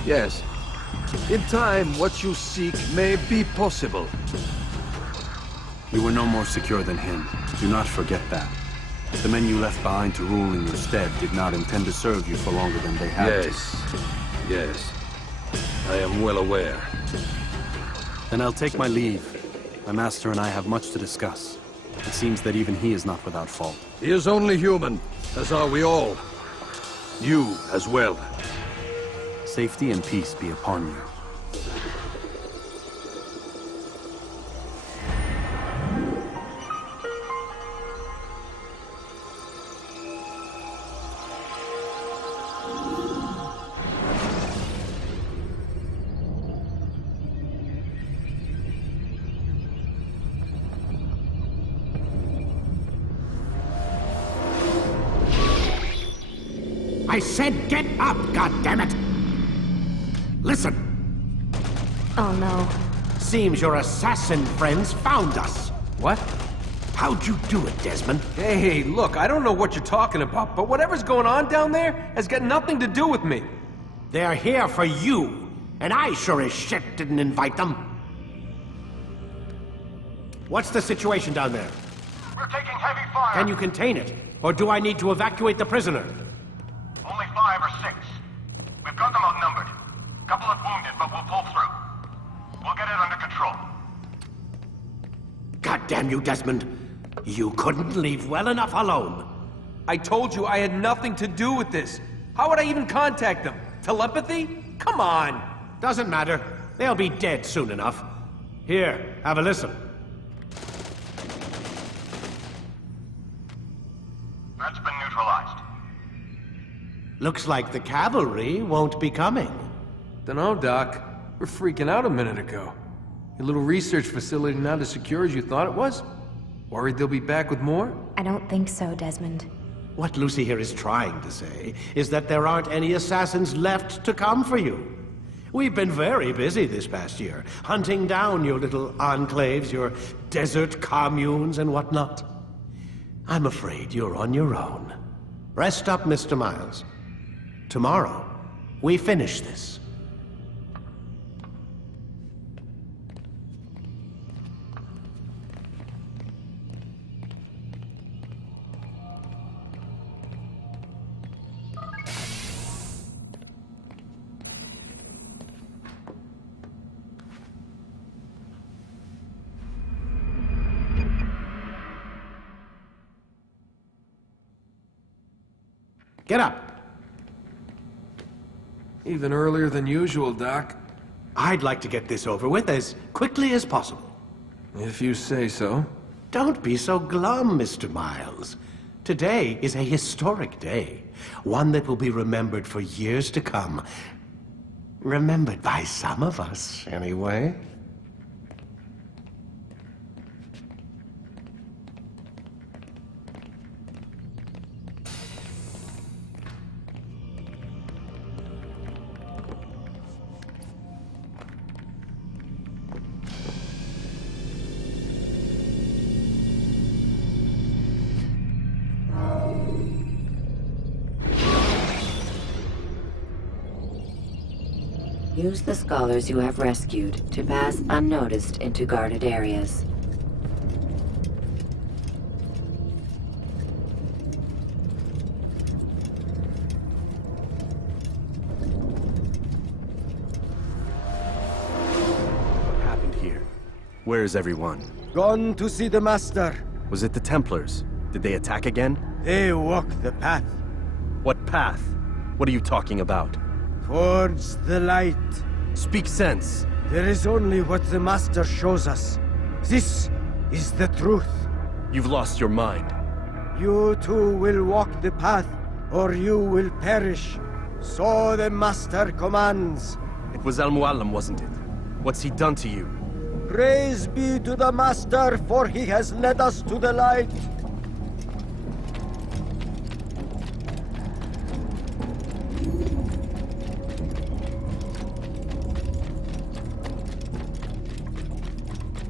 Yes, in time, what you seek may be possible. You were no more secure than him. Do not forget that. The men you left behind to rule in your stead did not intend to serve you for longer than they had to. Yes. I am well aware. Then I'll take my leave. My master and I have much to discuss. It seems that even he is not without fault. He is only human, as are we all. You as well. Safety and peace be upon you. I said get up, goddammit! Listen! Oh no. Seems your assassin friends found us. What? How'd you do it, Desmond? Hey, look, I don't know what you're talking about, but whatever's going on down there has got nothing to do with me. They're here for you, and I sure as shit didn't invite them. What's the situation down there? We're taking heavy fire. Can you contain it? Or do I need to evacuate the prisoner? Only 5 or 6. We've got them outnumbered. Couple of wounded, but we'll pull through. We'll get it under control. God damn you, Desmond. You couldn't leave well enough alone. I told you I had nothing to do with this. How would I even contact them? Telepathy? Come on. Doesn't matter. They'll be dead soon enough. Here, have a listen. That's been neutralized. Looks like the cavalry won't be coming. Dunno, Doc. We're freaking out a minute ago. Your little research facility not as secure as you thought it was? Worried they'll be back with more? I don't think so, Desmond. What Lucy here is trying to say is that there aren't any assassins left to come for you. We've been very busy this past year, hunting down your little enclaves, your desert communes and whatnot. I'm afraid you're on your own. Rest up, Mr. Miles. Tomorrow, we finish this. Get up! Even earlier than usual, Doc. I'd like to get this over with as quickly as possible. If you say so. Don't be so glum, Mr. Miles. Today is a historic day. One that will be remembered for years to come. Remembered by some of us, anyway. Use the scholars you have rescued to pass unnoticed into guarded areas. What happened here? Where is everyone? Gone to see the Master. Was it the Templars? Did they attack again? They walk the path. What path? What are you talking about? Towards the light. Speak sense. There is only what the Master shows us. This is the truth. You've lost your mind. You too will walk the path, or you will perish. So the Master commands. It was Al-Mualim, wasn't it? What's he done to you? Praise be to the Master, for he has led us to the light.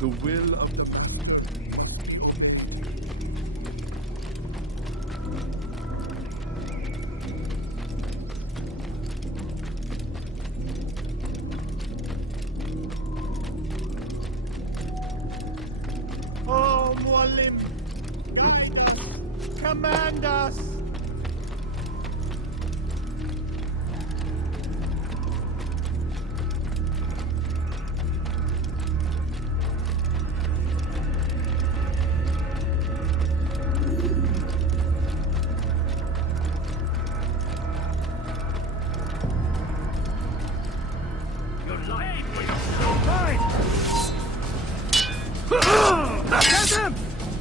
The will of the Master. command us! Your life will be mine! Get him!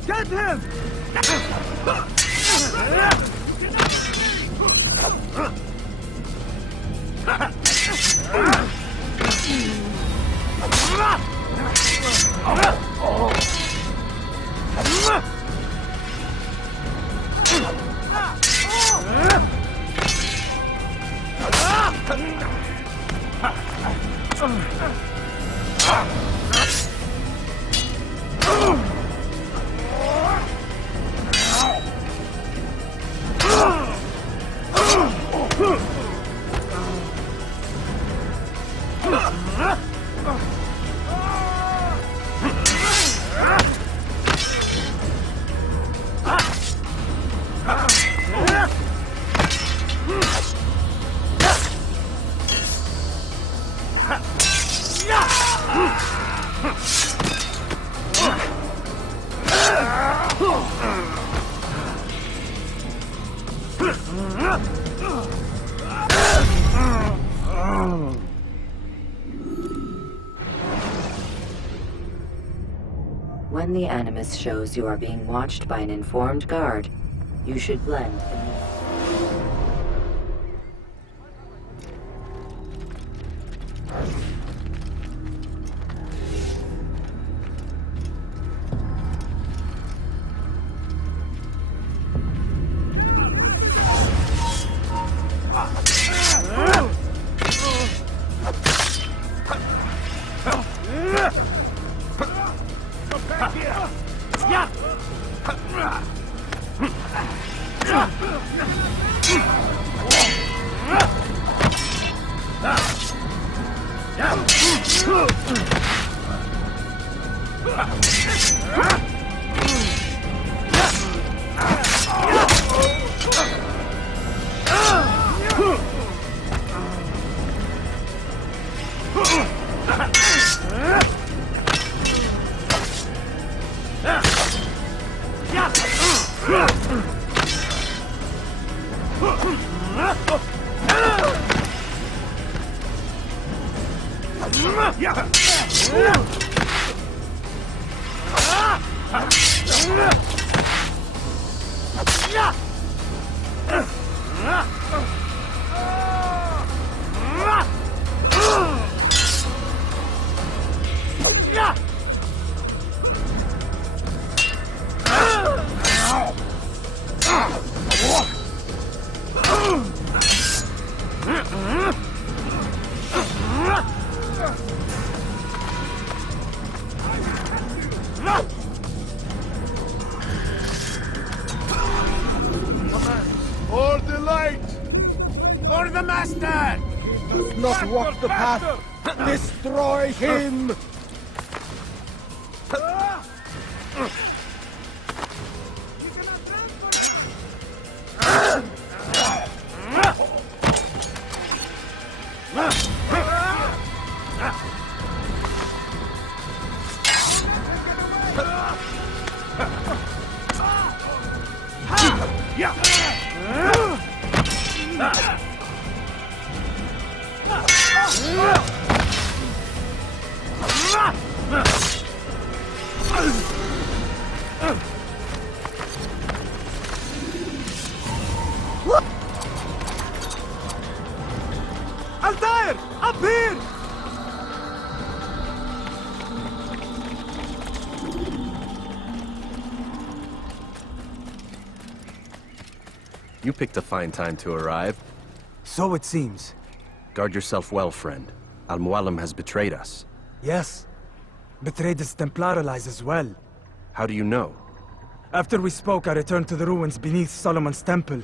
Get him! When the Animus shows you are being watched by an informed guard, you should blend. For the light! For the master! Does not walk the path! Destroy him! Altair! Up here! You picked a fine time to arrive. So it seems. Guard yourself well, friend. Al-Mualim has betrayed us. Yes. Betrayed his Templar allies as well. How do you know? After we spoke, I returned to the ruins beneath Solomon's temple.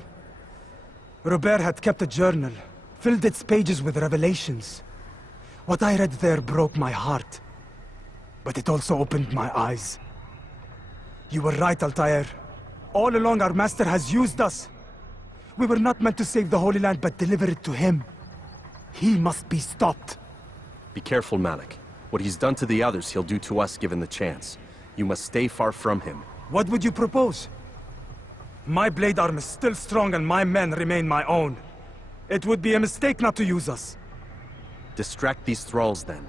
Robert had kept a journal, filled its pages with revelations. What I read there broke my heart. But it also opened my eyes. You were right, Altair. All along our master has used us. We were not meant to save the Holy Land, but deliver it to him. He must be stopped. Be careful, Malik. What he's done to the others, he'll do to us given the chance. You must stay far from him. What would you propose? My blade arm is still strong and my men remain my own. It would be a mistake not to use us. Distract these thralls, then.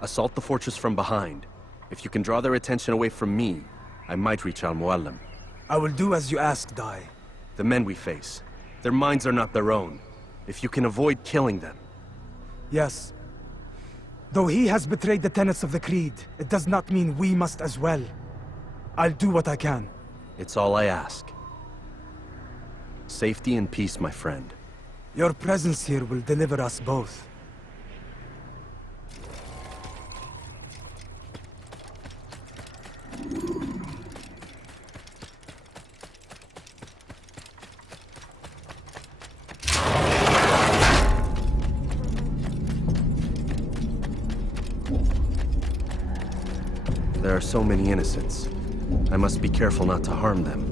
Assault the fortress from behind. If you can draw their attention away from me, I might reach Al-Mualim. I will do as you ask, Dai. The men we face, their minds are not their own. If you can avoid killing them. Yes. Though he has betrayed the tenets of the Creed, it does not mean we must as well. I'll do what I can. It's all I ask. Safety and peace, my friend. Your presence here will deliver us both. There are so many innocents. I must be careful not to harm them.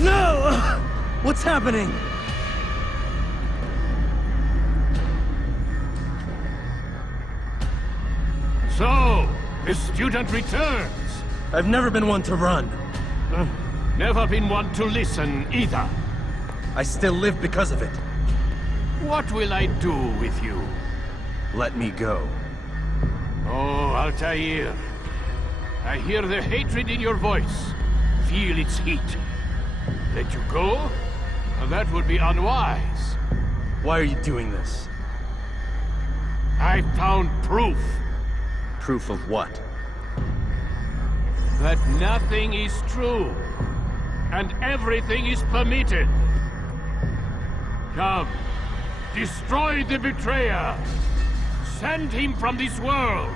No! What's happening? So, the student returns. I've never been one to run. Never been one to listen either. I still live because of it. What will I do with you? Let me go. Oh, Altair. I hear the hatred in your voice. Feel its heat. Let you go? That would be unwise. Why are you doing this? I found proof. Proof of what? That nothing is true. And everything is permitted. Come. Destroy the betrayer. Send him from this world.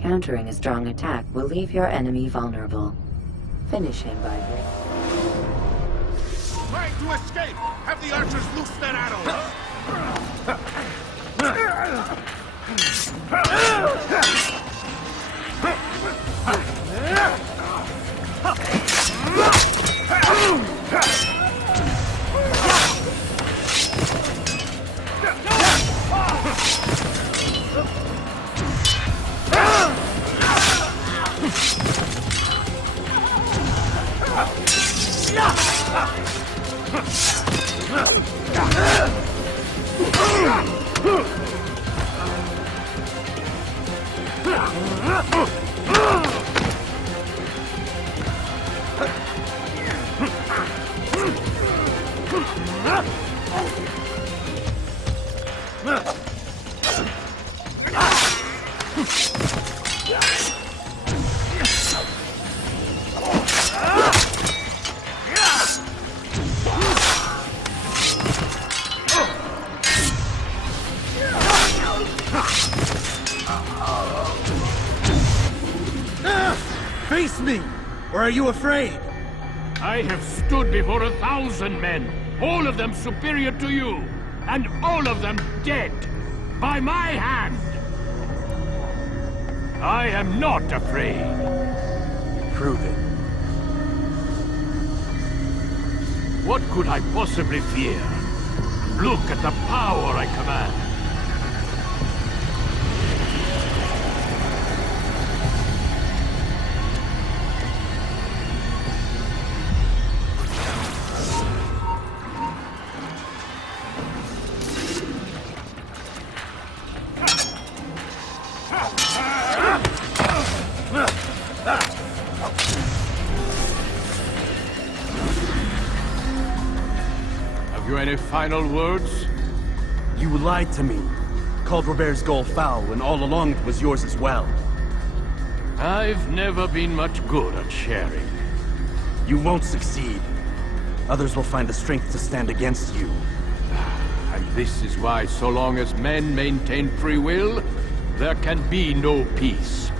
Countering a strong attack will leave your enemy vulnerable. Finish him by Trying to escape! Have the archers loose their arrows! Face me! Or are you afraid? I have stood before 1,000 men. all of them superior to you, and all of them dead, by my hand. I am not afraid. Prove it. What could I possibly fear? Look at the power I command. Have you any final words? You lied to me. Called Robert's goal foul when all along it was yours as well. I've never been much good at sharing. You won't succeed. Others will find the strength to stand against you. And this is why, so long as men maintain free will, there can be no peace.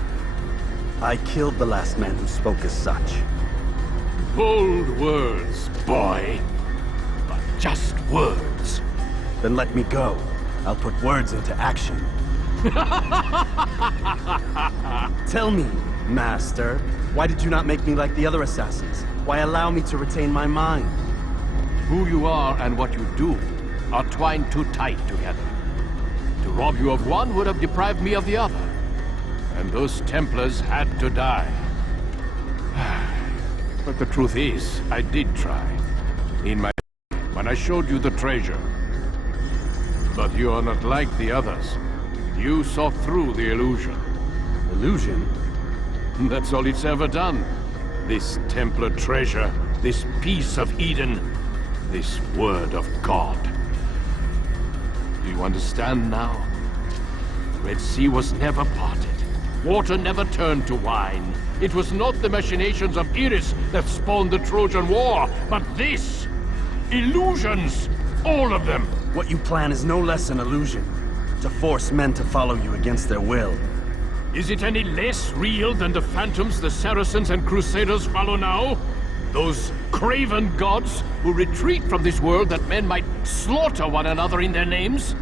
I killed the last man who spoke as such. Bold words, boy. But just words. Then let me go. I'll put words into action. Tell me, Master, why did you not make me like the other assassins? Why allow me to retain my mind? Who you are and what you do are twined too tight together. To rob you of one would have deprived me of the other. And those Templars had to die. But the truth is, I did try. When I showed you the treasure. But you are not like the others. You saw through the illusion. Illusion? That's all it's ever done. This Templar treasure, this piece of Eden, this word of God. Do you understand now? The Red Sea was never parted. Water never turned to wine. It was not the machinations of Iris that spawned the Trojan War, but this! Illusions! All of them! What you plan is no less an illusion. To force men to follow you against their will. Is it any less real than the phantoms the Saracens and Crusaders follow now? Those craven gods who retreat from this world that men might slaughter one another in their names?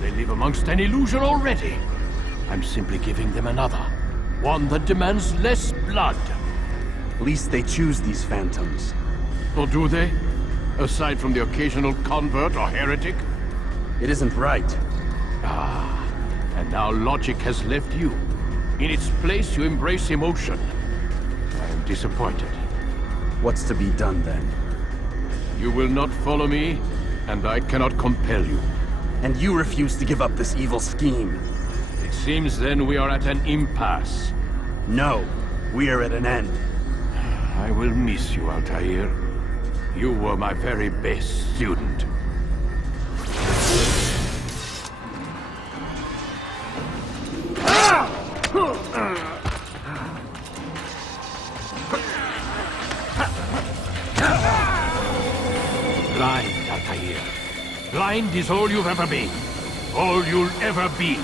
They live amongst an illusion already. I'm simply giving them another. One that demands less blood. At least they choose these phantoms. Or do they? Aside from the occasional convert or heretic? It isn't right. Ah, and now logic has left you. In its place, you embrace emotion. I am disappointed. What's to be done, then? You will not follow me, and I cannot compel you. And you refuse to give up this evil scheme. It seems then we are at an impasse. No, we are at an end. I will miss you, Altair. You were my very best student. Blind, Altair. Blind is all you've ever been. All you'll ever be.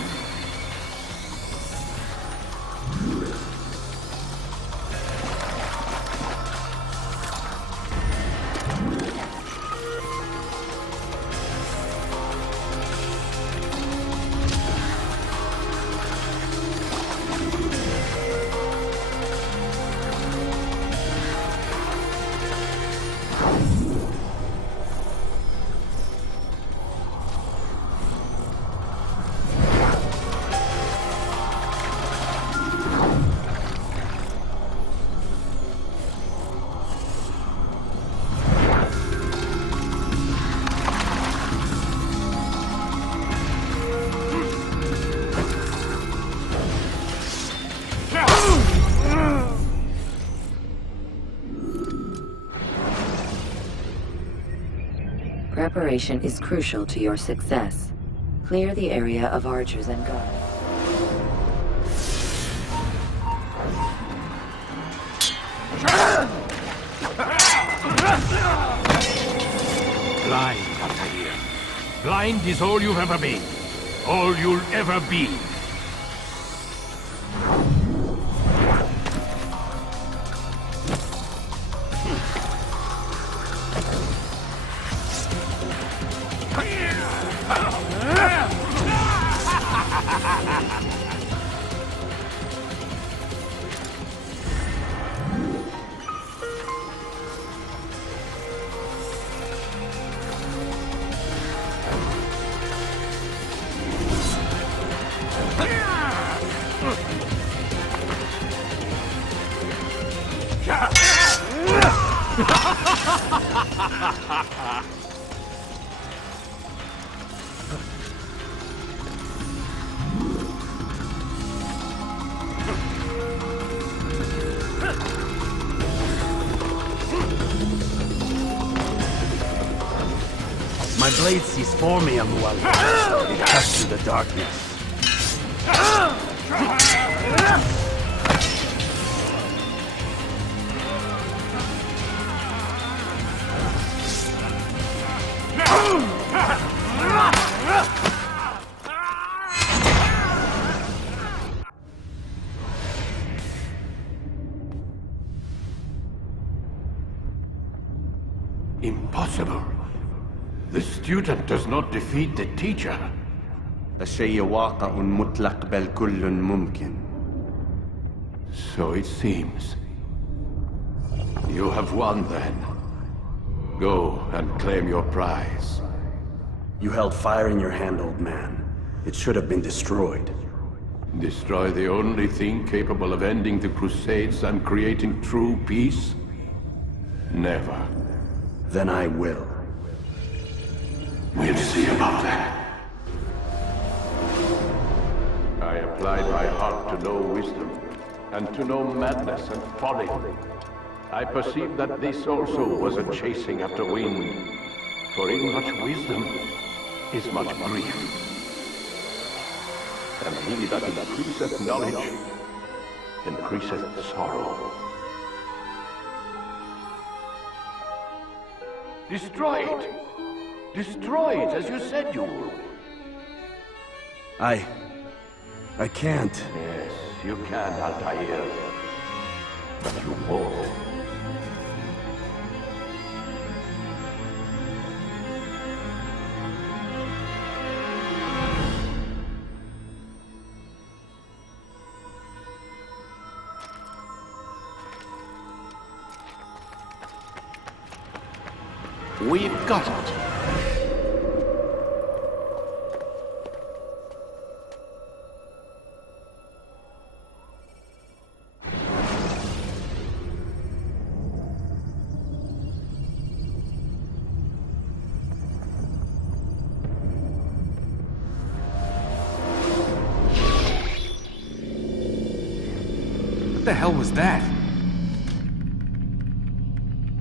Preparation is crucial to your success. Clear the area of archers and guards. Blind, Altair. Blind is all you've ever been. All you'll ever be. My blade sees formium while it cuts through the darkness. Impossible. The student does not defeat the teacher. الشيء واقع مطلق بل كل ممكن. So it seems. You have won then. Go and claim your prize. You held fire in your hand, old man. It should have been destroyed. Destroy the only thing capable of ending the Crusades and creating true peace? Never. Then I will. We'll see about that. I applied my heart to know wisdom, and to know madness and folly. I perceived that this also was a chasing after wind, for in much wisdom is much grief. And he that increaseth knowledge increaseth sorrow. Destroy it! Destroy it, as you said you would. I can't. Yes, you can, Altair. But you won't. We've got it. What the hell was that?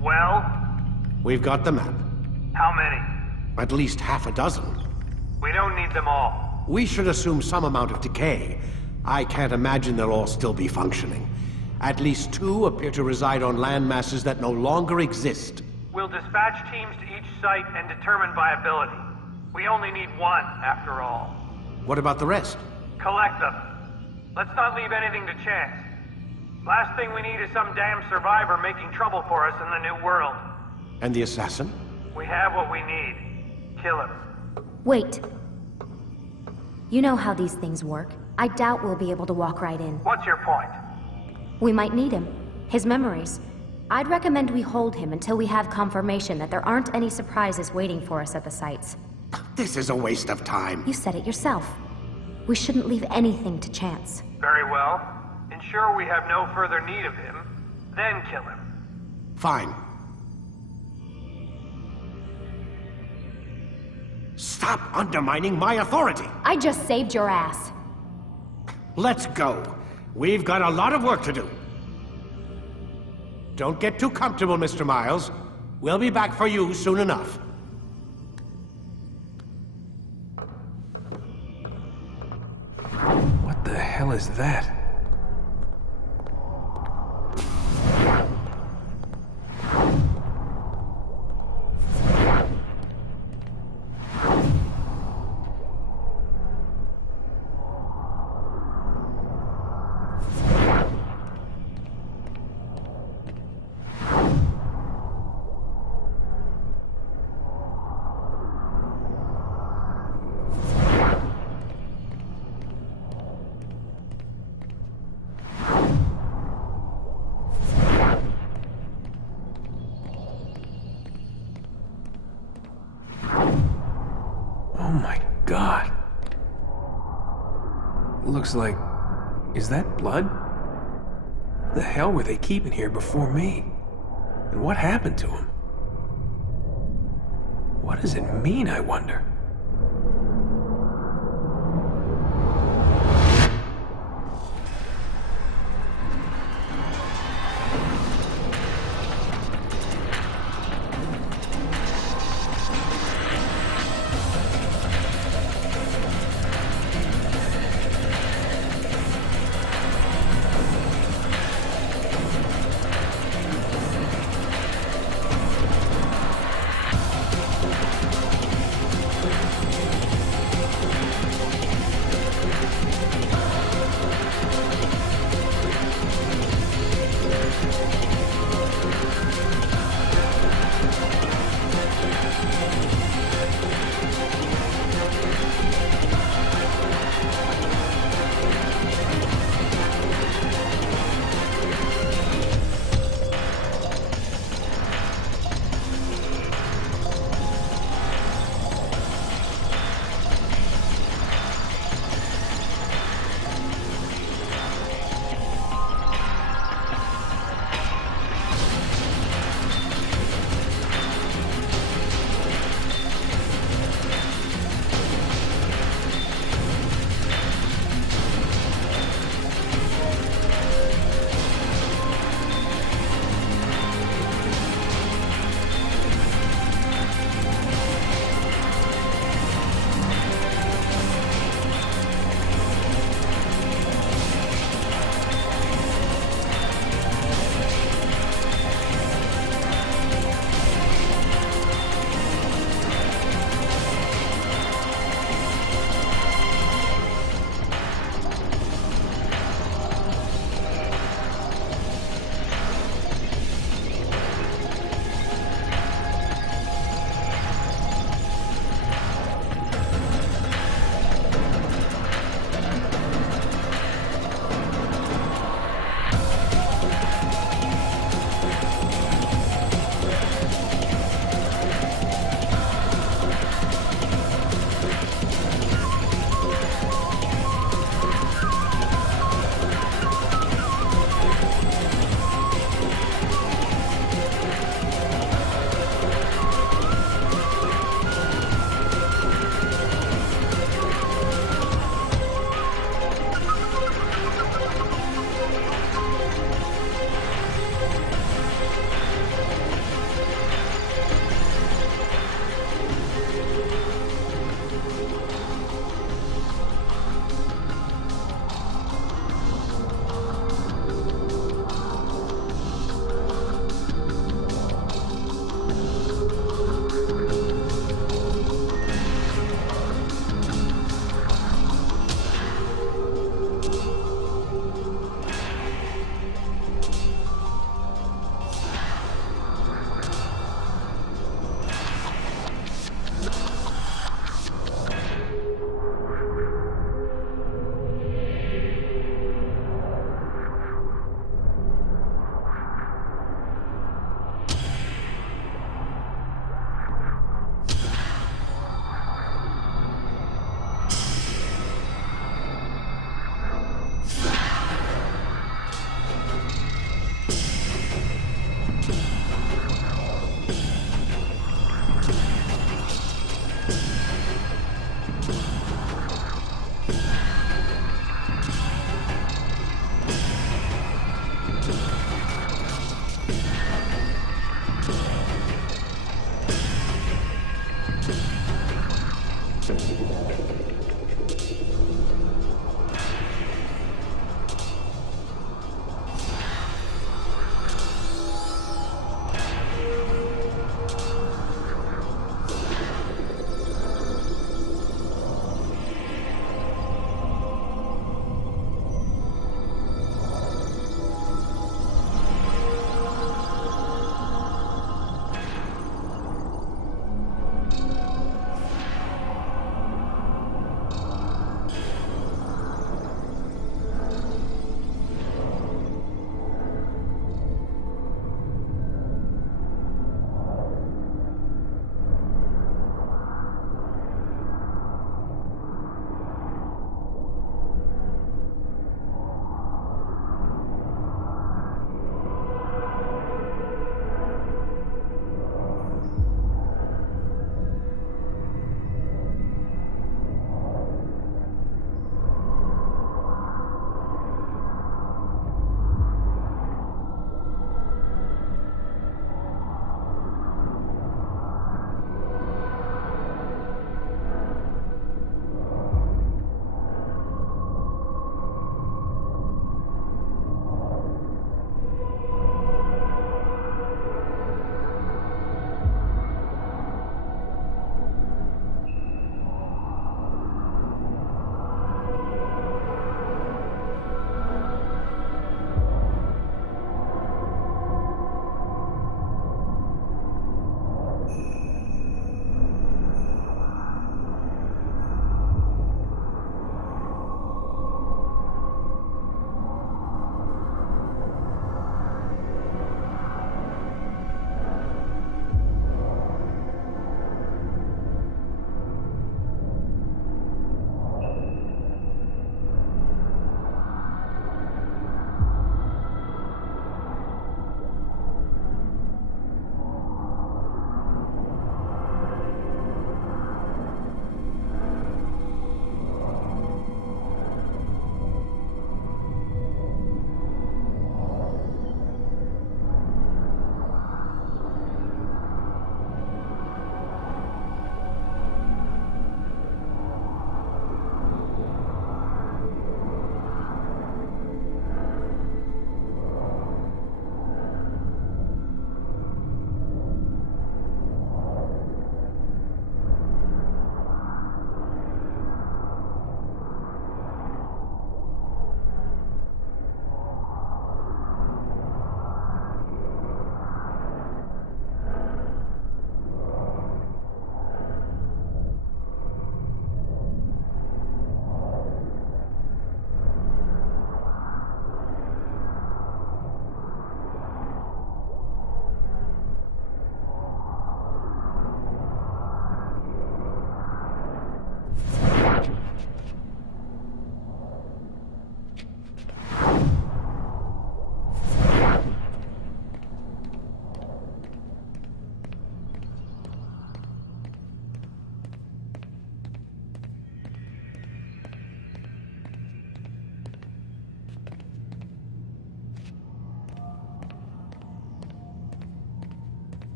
Well? We've got the map. How many? At least half a dozen. We don't need them all. We should assume some amount of decay. I can't imagine they'll all still be functioning. At least 2 appear to reside on land masses that no longer exist. We'll dispatch teams to each site and determine viability. We only need 1, after all. What about the rest? Collect them. Let's not leave anything to chance. Last thing we need is some damn survivor making trouble for us in the new world. And the assassin? We have what we need. Kill him. Wait. You know how these things work. I doubt we'll be able to walk right in. What's your point? We might need him. His memories. I'd recommend we hold him until we have confirmation that there aren't any surprises waiting for us at the sites. This is a waste of time. You said it yourself. We shouldn't leave anything to chance. Very well. Ensure we have no further need of him, then kill him. Fine. Stop undermining my authority! I just saved your ass. Let's go. We've got a lot of work to do. Don't get too comfortable, Mr. Miles. We'll be back for you soon enough. What the hell is that? Oh my god. It looks like... Is that blood? What the hell were they keeping here before me? And what happened to him? What does it mean, I wonder?